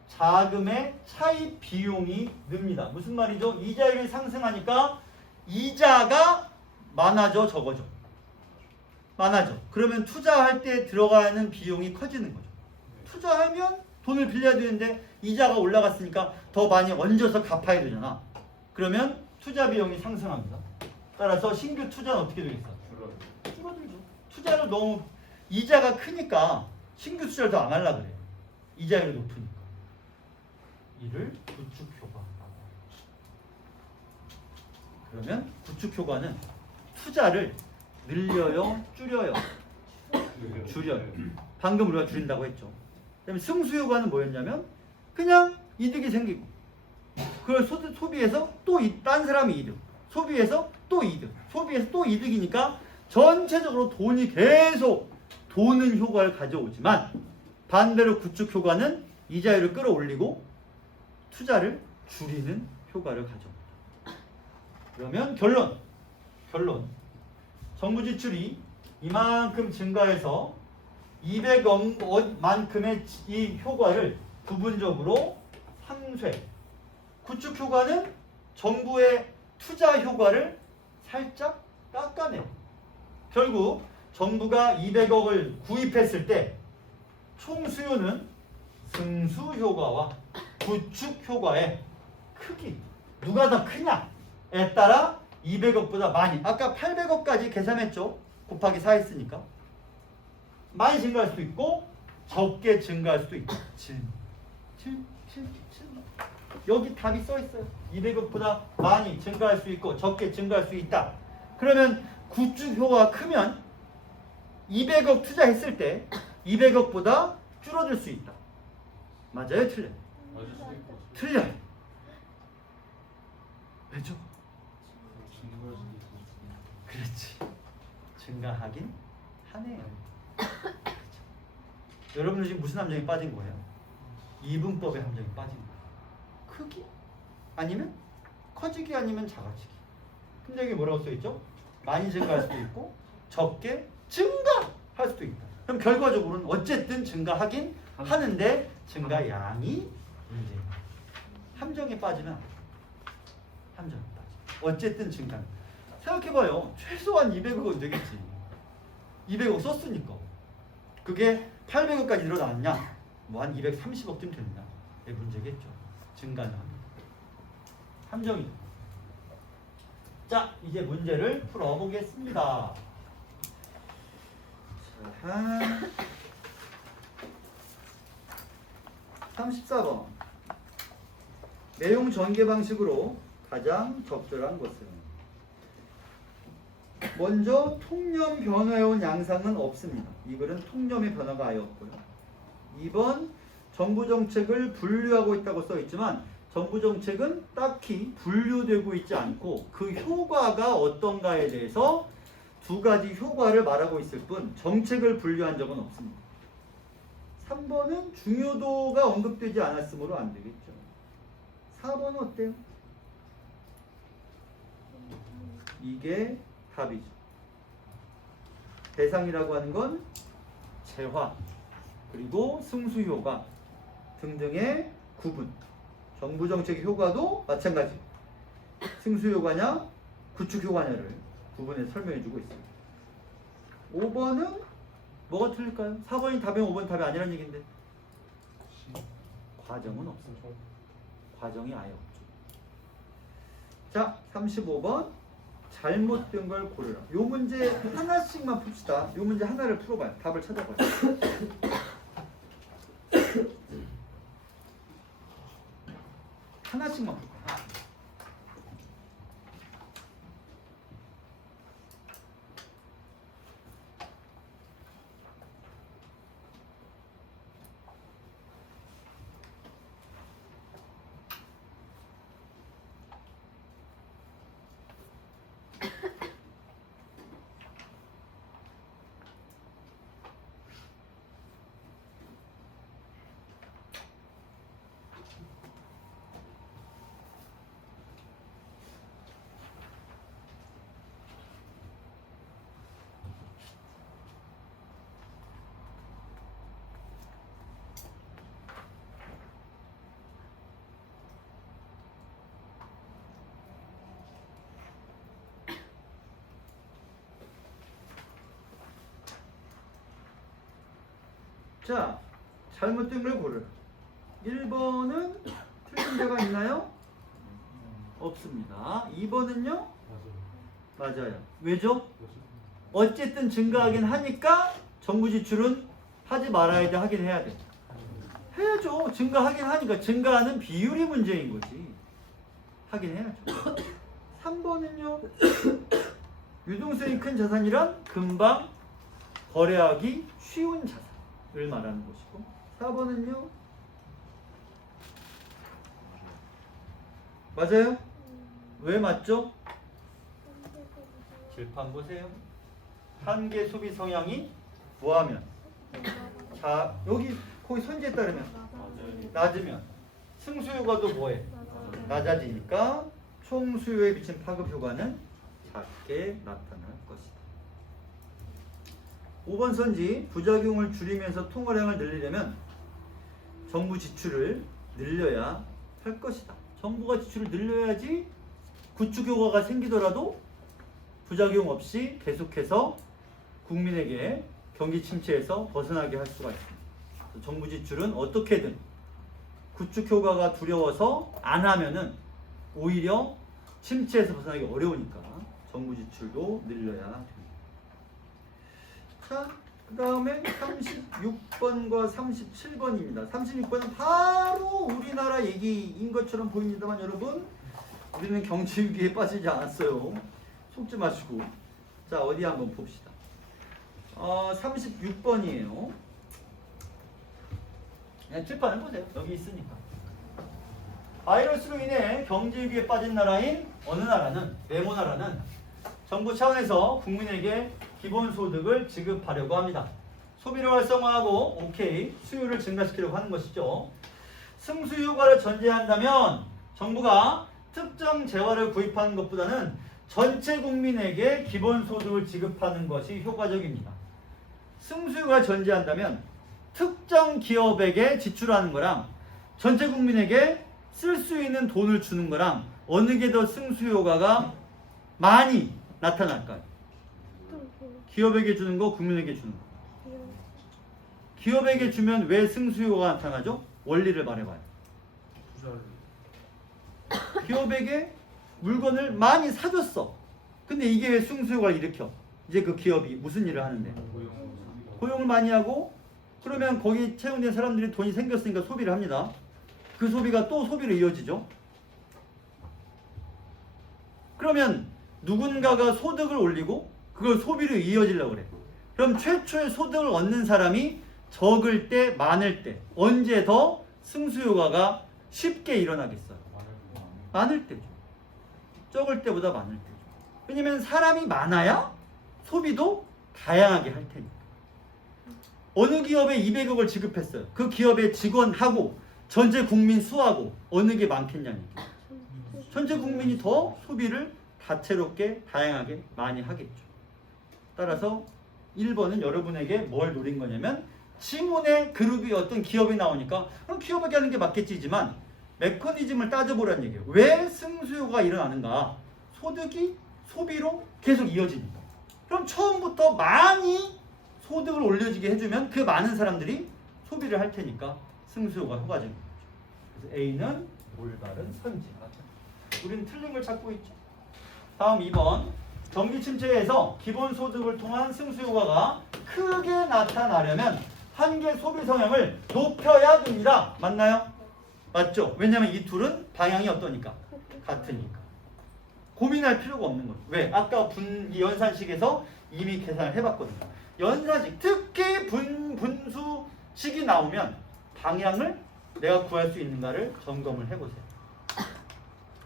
자금의 차입 비용이 늡니다. 무슨 말이죠? 이자율이 상승하니까 이자가 많아져, 적어져? 많아져. 그러면 투자할 때 들어가는 비용이 커지는 거죠. 투자하면 돈을 빌려야 되는데 이자가 올라갔으니까 더 많이 얹어서 갚아야 되잖아. 그러면 투자 비용이 상승합니다. 따라서 신규 투자는 어떻게 되겠어? 줄어들죠. 투자를 너무 이자가 크니까 신규 투자를 더 안 하려고 그래요. 이자율이 높으니까. 이를 구축 효과라고 하죠. 그러면 구축 효과는 투자를 늘려요, 줄여요? 줄여요. 방금 우리가 줄인다고 했죠. 그다음에 승수 효과는 뭐였냐면 그냥 이득이 생기고 그걸 소비해서 또 딴 사람이 이득, 소비해서 또 이득, 소비해서 또 이득이니까 전체적으로 돈이 계속 도는 효과를 가져오지만 반대로 구축 효과는 이자율을 끌어올리고 투자를 줄이는 효과를 가져옵니다. 그러면 결론 정부 지출이 이만큼 증가해서 200억만큼의 이 효과를 부분적으로 상쇄. 구축 효과는 정부의 투자 효과를 살짝 깎아내요. 결국 정부가 200억을 구입했을 때 총 수요는 승수 효과와 구축 효과의 크기, 누가 더 크냐에 따라 200억보다 많이, 아까 800억까지 계산했죠. 곱하기 4 했으니까 많이 증가할 수도 있고 적게 증가할 수도 있다. 7. 여기 답이 써 있어요. 200억보다 많이 증가할 수 있고 적게 증가할 수 있다. 그러면 구축 효과가 크면 200억 투자했을 때 200억보다 줄어들 수 있다. 맞아요? 틀려요? 맞을 수도 있고 틀려요. 왜죠? 증가할 수도 있고 그렇지. 증가하긴 하네요. 그렇죠. 여러분들 지금 무슨 함정에 빠진 거예요? 이분법의 함정에 빠진 거예요. 크기? 아니면 커지기 아니면 작아지기. 근데 여기 뭐라고 써있죠? 많이 증가할 수도 있고 적게 증가할 수도 있다. 그럼 결과적으로는 어쨌든 증가하긴 하는데 증가량이 문제예요. 함정에 빠지면 안 돼요. 함정에 빠지. 어쨌든 증가. 생각해봐요. 최소한 200억은 되겠지. 200억 썼으니까. 그게 800억까지 늘어났냐? 뭐 한 230억쯤 됐나? 이 문제겠죠. 증가는 합니다. 함정이. 자, 이제 문제를 풀어보겠습니다. 자, 34번. 내용 전개 방식으로 가장 적절한 것은 먼저 통념 변화해온 양상은 없습니다. 이 글은 통념의 변화가 아예 없고요. 2번 정부 정책을 분류하고 있다고 써 있지만 정부 정책은 딱히 분류되고 있지 않고 그 효과가 어떤가에 대해서 두 가지 효과를 말하고 있을 뿐 정책을 분류한 적은 없습니다. 3번은 중요도가 언급되지 않았으므로 안 되겠죠. 4번은 어때요? 이게 답이죠. 대상이라고 하는 건 재화 그리고 승수효과 등등의 구분. 정부 정책의 효과도 마찬가지. 승수효과냐 구축효과냐를 구분해서 설명해주고 있습니다. 5번은 뭐가 틀릴까요? 4번이 답이면 5번 답이 아니라는 얘기인데 과정은 없어요. 과정이 아예 없죠. 자, 35번 잘못된 걸 고르라. 요 문제 하나씩만 풉시다. 요 문제 하나를 풀어봐요. 답을 찾아봐요. 하나씩만 풀어봐요. 자, 잘못된 걸 고르라. 1번은 틀린 데가 있나요? 없습니다. 2번은요? 맞아요. 왜죠? 어쨌든 증가하긴 하니까 정부 지출은 하지 말아야 돼, 하긴 해야 돼. 해야죠. 증가하긴 하니까 증가하는 비율이 문제인 거지. 하긴 해야죠. 3번은요? 유동성이 큰 자산이란 금방 거래하기 쉬운 자산을 말하는 것이고 4번은요? 맞아요? 왜 맞죠? 질판 보세요. 한계 소비 성향이 뭐하면? 자, 여기 거기 선지에 따르면 낮으면 승수효과도 뭐해? 낮아지니까 총 수요에 미친 파급 효과는 작게 나타날 것이다. 5번 선지 부작용을 줄이면서 통화량을 늘리려면 정부 지출을 늘려야 할 것이다. 정부가 지출을 늘려야지 구축 효과가 생기더라도 부작용 없이 계속해서 국민에게 경기 침체에서 벗어나게 할 수가 있습니다. 정부 지출은 어떻게든 구축 효과가 두려워서 안 하면은 오히려 침체에서 벗어나기 어려우니까 정부 지출도 늘려야 됩니다. 자, 그 다음에 36번과 37번입니다. 36번은 바로 우리나라 얘기인 것처럼 보입니다만 여러분, 우리는 경제 위기에 빠지지 않았어요. 속지 마시고. 자, 어디 한번 봅시다. 36번이에요. 그냥 칠판을 보세요. 여기 있으니까. 바이러스로 인해 경제 위기에 빠진 나라인 어느 나라는, 네모 나라는 정부 차원에서 국민에게 기본소득을 지급하려고 합니다. 소비를 활성화하고 오케이 수요를 증가시키려고 하는 것이죠. 승수 효과를 전제한다면 정부가 특정 재화를 구입하는 것보다는 전체 국민에게 기본소득을 지급하는 것이 효과적입니다. 승수 효과를 전제한다면 특정 기업에게 지출하는 거랑 전체 국민에게 쓸 수 있는 돈을 주는 거랑 어느 게 더 승수 효과가 많이 나타날까요? 기업에게 주는 거, 국민에게 주는 거. 기업에게 주면 왜 승수효가 나타나죠? 원리를 말해봐요. 투자를 기업에게 물건을 많이 사줬어. 근데 이게 왜 승수효과를 일으켜? 이제 그 기업이 무슨 일을 하는데? 고용을 많이 하고 그러면 거기 채용된 사람들이 돈이 생겼으니까 소비를 합니다. 그 소비가 또 소비로 이어지죠. 그러면 누군가가 소득을 올리고 그걸 소비로 이어지려고 그래. 그럼 최초의 소득을 얻는 사람이 적을 때, 많을 때 언제 더 승수효과가 쉽게 일어나겠어요? 많을 때죠. 적을 때보다 많을 때죠. 왜냐면 사람이 많아야 소비도 다양하게 할 테니까. 어느 기업에 200억을 지급했어요. 그 기업의 직원하고 전체 국민 수하고 어느 게 많겠냐는 얘기예요. 전체 국민이 더 소비를 다채롭게 다양하게 많이 하겠죠. 따라서 1번은 여러분에게 뭘 노린 거냐면 지문에 그룹이 어떤 기업이 나오니까 그럼 기업에게 하는 게 맞겠지만 메커니즘을 따져보라는 얘기예요. 왜 승수효가 일어나는가? 소득이 소비로 계속 이어지니까. 그럼 처음부터 많이 소득을 올려지게 해주면 그 많은 사람들이 소비를 할 테니까 승수효가 효과적인 거죠. 그래서 A는 올바른 선지. 우리는 틀린 걸 찾고 있죠. 다음 2번. 경기 침체에서 기본소득을 통한 승수효과가 크게 나타나려면 한계 소비 성향을 높여야 됩니다. 맞나요? 맞죠? 왜냐하면 이 둘은 방향이 어떠니까? 같으니까. 고민할 필요가 없는 거예요. 왜? 아까 이 연산식에서 이미 계산을 해봤거든요. 연산식, 특히 분수식이 나오면 방향을 내가 구할 수 있는가를 점검을 해보세요.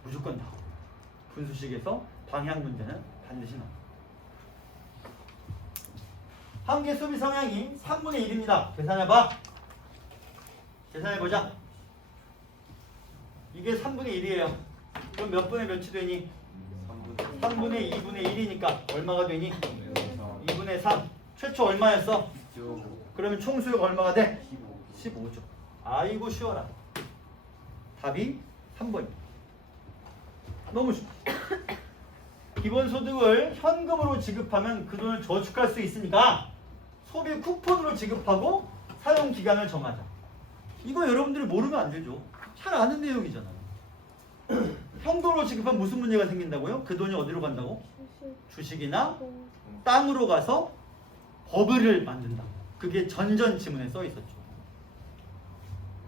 무조건 나와요. 분수식에서 방향 문제는 반드시 나와요. 한계 소비 성향이 3분의 1입니다. 계산해봐. 계산해보자. 이게 3분의 1이에요. 그럼 몇 분의 몇이 되니? 3분의 2분의 1이니까 얼마가 되니? 2분의 3. 최초 얼마였어? 그러면 총수요가 얼마가 돼? 15죠. 아이고 쉬워라. 답이 3번입니다. 너무 쉽죠. 기본소득을 현금으로 지급하면 그 돈을 저축할 수 있으니까 소비 쿠폰으로 지급하고 사용 기간을 정하자. 이거 여러분들이 모르면 안 되죠. 잘 아는 내용이잖아요. 현금으로 지급하면 무슨 문제가 생긴다고요? 그 돈이 어디로 간다고? 주식이나 땅으로 가서 버블을 만든다. 그게 전전지문에 써 있었죠.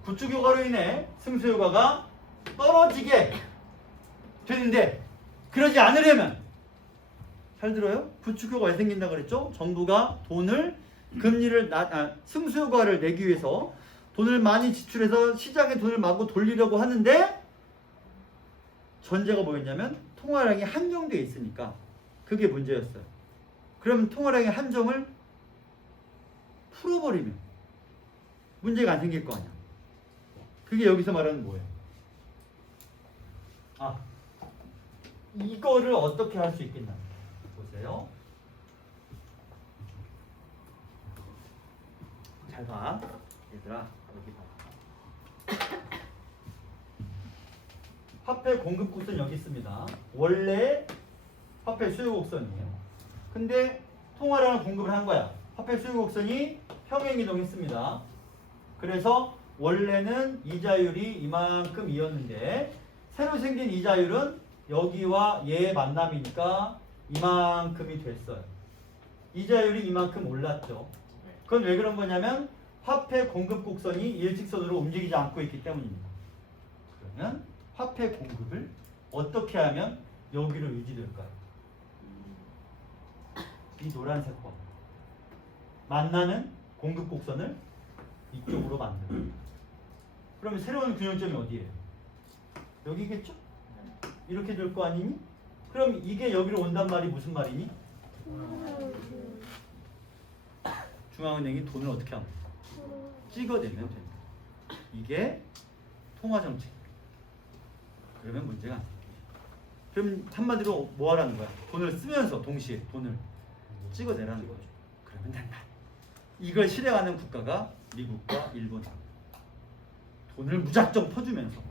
구축효과로 인해 승수효과가 떨어지게 되는데 그러지 않으려면 잘 들어요? 구축효과가 왜 생긴다 그랬죠? 정부가 돈을 금리를 승수효과를 내기 위해서 돈을 많이 지출해서 시장에 돈을 마구 돌리려고 하는데 전제가 뭐였냐면 통화량이 한정되어 있으니까 그게 문제였어요. 그러면 통화량의 한정을 풀어버리면 문제가 안 생길 거 아니야. 그게 여기서 말하는 뭐예요? 이거를 어떻게 할 수 있겠나 보세요. 잘 봐. 얘들아, 여기 봐. 화폐 공급 곡선 여기 있습니다. 원래 화폐 수요 곡선이에요. 근데 통화량을 공급을 한 거야. 화폐 수요 곡선이 평행 이동했습니다. 그래서 원래는 이자율이 이만큼이었는데 새로 생긴 이자율은 여기와 얘의 만남이니까 이만큼이 됐어요. 이자율이 이만큼 올랐죠. 그건 왜 그런 거냐면 화폐 공급 곡선이 일직선으로 움직이지 않고 있기 때문입니다. 그러면 화폐 공급을 어떻게 하면 여기로 유지될까요? 이 노란색 번 만나는 공급 곡선을 이쪽으로 만들어요. 그러면 새로운 균형점이 어디예요? 여기겠죠? 이렇게 될 거 아니니? 그럼 이게 여기로 온단 말이 무슨 말이니? 중앙은행이 돈을 어떻게 합니까? 찍어내면 됩니다. 이게 통화정책. 그러면 문제가 안 돼요. 그럼 한마디로 뭐 하라는 거야? 돈을 쓰면서 동시에 돈을 찍어내라는 거죠. 그러면 된다. 이걸 실행하는 국가가 미국과 일본입니다. 돈을 무작정 퍼주면서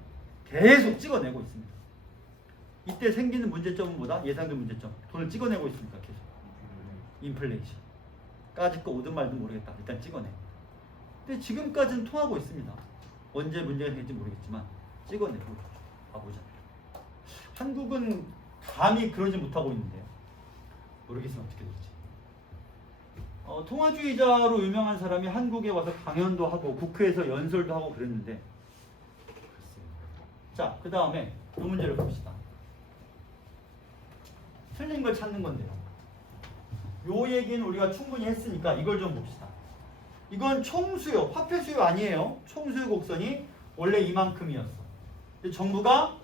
계속 찍어내고 있습니다. 이때 생기는 문제점은 뭐다? 예상된 문제점. 돈을 찍어내고 있으니까 계속. 인플레이션. 까짓 거 오든 말든 모르겠다. 일단 찍어내. 근데 지금까지는 통하고 있습니다. 언제 문제가 될지 모르겠지만 찍어내고 가보자. 한국은 감히 그러지 못하고 있는데요. 모르겠으면 어떻게 될지. 통화주의자로 유명한 사람이 한국에 와서 강연도 하고 국회에서 연설도 하고 그랬는데 자, 그 다음에 이 문제를 봅시다. 틀린 걸 찾는 건데요. 요 얘기는 우리가 충분히 했으니까 이걸 좀 봅시다. 이건 총수요, 화폐 수요 아니에요. 총수요 곡선이 원래 이만큼이었어. 근데 정부가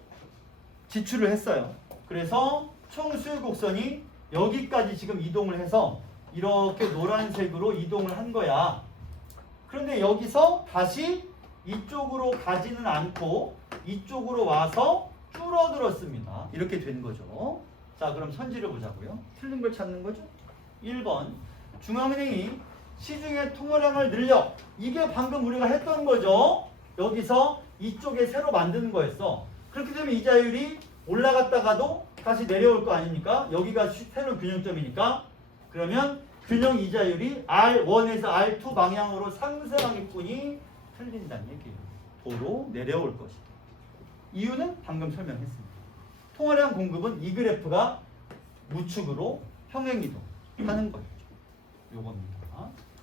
지출을 했어요. 그래서 총수요 곡선이 여기까지 지금 이동을 해서 이렇게 노란색으로 이동을 한 거야. 그런데 여기서 다시 이쪽으로 가지는 않고 이쪽으로 와서 줄어들었습니다. 이렇게 된 거죠. 자, 그럼 선지를 보자고요. 틀린 걸 찾는 거죠. 1번 중앙은행이 시중의 통화량을 늘려. 이게 방금 우리가 했던 거죠. 여기서 이쪽에 새로 만드는 거였어. 그렇게 되면 이자율이 올라갔다가도 다시 내려올 거 아닙니까? 여기가 새로운 균형점이니까. 그러면 균형 이자율이 R1에서 R2 방향으로 상승하겠군이 틀린다는 얘기예요. 도로 내려올 것이다. 이유는 방금 설명했습니다. 통화량 공급은 이 그래프가 우측으로 평행이동 하는 거죠. 요겁니다.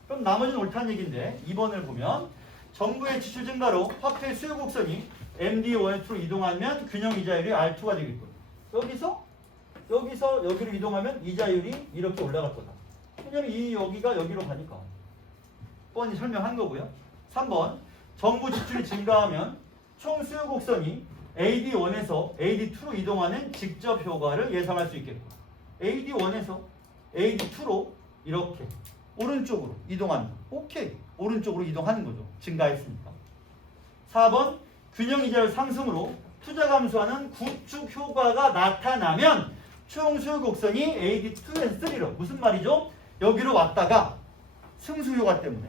그럼 나머지는 옳다는 얘기인데 2번을 보면 정부의 지출 증가로 화폐 수요 곡선이 MD1으로 이동하면 균형 이자율이 R2가 되겠군. 여기서 여기로 이동하면 이자율이 이렇게 올라갈 거다. 왜냐면 이 여기가 여기로 가니까. 뻔히 설명한 거고요. 3번 정부 지출이 증가하면 총 수요 곡선이 AD1에서 AD2로 이동하는 직접 효과를 예상할 수 있겠고 AD1에서 AD2로 이렇게 오른쪽으로 이동하는 거. 오케이. 오른쪽으로 이동하는 거죠. 증가했으니까. 4번 균형 이자율 상승으로 투자 감소하는 구축 효과가 나타나면 총 수요 곡선이 AD2에서 3로 무슨 말이죠? 여기로 왔다가 승수 효과 때문에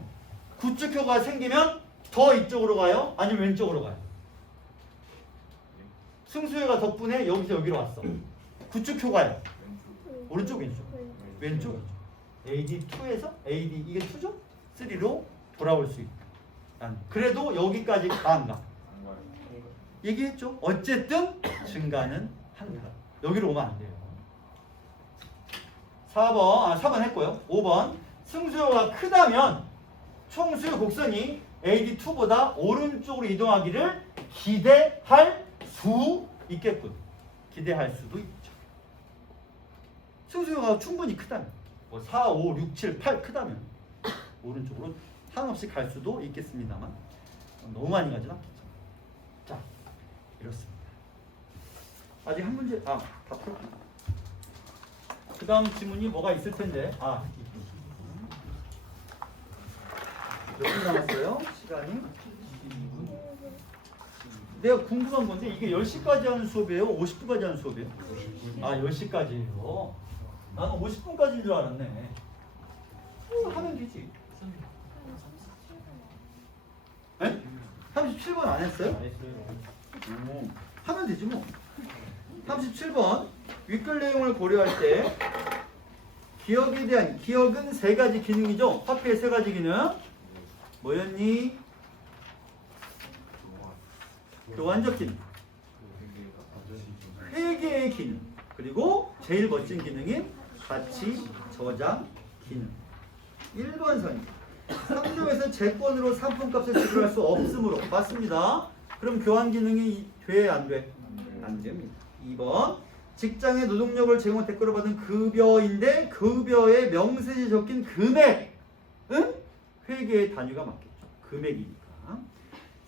구축 효과가 생기면 더 이쪽으로 가요? 아니면 왼쪽으로 가요? 승수 효과 덕분에 여기서 여기로 왔어. 구축 효과요. 오른쪽 왼쪽? 왼쪽이죠. AD2에서 AD 이게 2죠? 3로 돌아올 수 있다. 그래도 여기까지 안 가. 얘기했죠? 어쨌든 증가는 한다. 여기로 오면 안 돼요. 4번 했고요. 5번 승수효가 크다면 총수요 곡선이 AD2보다 오른쪽으로 이동하기를 기대할 수 있겠군. 기대할 수도 있죠. 승수효가 충분히 크다면 뭐 4, 5, 6, 7, 8 크다면 오른쪽으로 한없이 갈 수도 있겠습니다만 너무 많이 가진 않겠죠. 자, 이렇습니다. 아직 한 문제 다 풀었죠. 그 다음 지문이 뭐가 있을 텐데 몇 분 남았어요? 시간이? 내가 궁금한 건데 이게 10시까지 하는 수업이에요? 50분까지 하는 수업이에요? 10시까지예요. 나는 50분까지인 줄 알았네. 하면 되지. 37번 안 했어요? 오, 하면 되지 뭐. 37번 윗글 내용을 고려할 때 기억에 대한 기억은 세 가지 기능이죠. 화폐의 세 가지 기능 뭐였니? 교환적 기능, 회계의 기능, 그리고 제일 멋진 기능인 가치 저장 기능. 1번 선 3조에서 채권으로 상품값을 지불할 수 없으므로 맞습니다. 그럼 교환 기능이 돼? 안 돼? 안 됩니다. 2번 직장의 노동력을 제공한 대가로 받은 급여인데 급여에 명세지 적힌 금액은 회계의 단위가 맞겠죠. 금액이니까.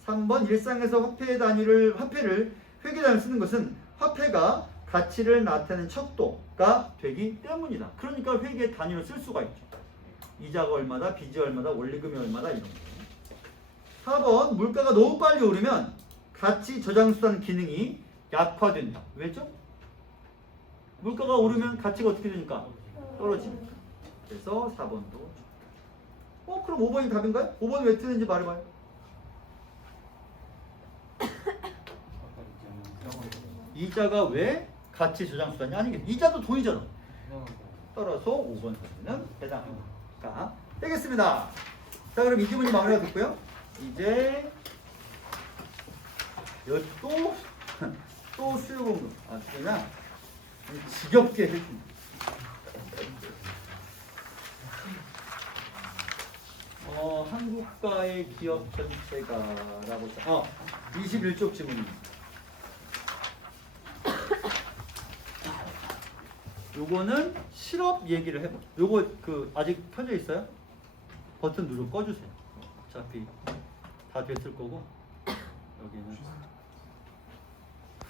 3번 일상에서 화폐를 회계 단위로 쓰는 것은 화폐가 가치를 나타내는 척도가 되기 때문이다. 그러니까 회계 단위로 쓸 수가 있죠. 이자가 얼마다, 빚이 얼마다, 원리금이 얼마다 이런 거. 4번 물가가 너무 빨리 오르면 가치 저장 수단 기능이 약화된다. 왜죠? 물가가 오르면 가치가 어떻게 되니까? 떨어지니까. 그래서 4번도. 그럼 5번이 답인가요? 5번 왜 틀린지 말해봐요. 이자가 왜 가치 저장 수단이 아니겠지? 이자도 돈이잖아. 따라서 5번 사진은 해당합니다. 되겠습니다. 자, 그럼 이 지문이 마무리가 됐고요. 이제 또 수요 공급. 그냥 지겹게 해줍니다. 한국가의 기업 전체가라고 21쪽 지문입니다. 요거는 실업 얘기를 해봐. 요거 아직 켜져 있어요? 버튼 누르고 꺼주세요. 어차피 다 됐을 거고 여기는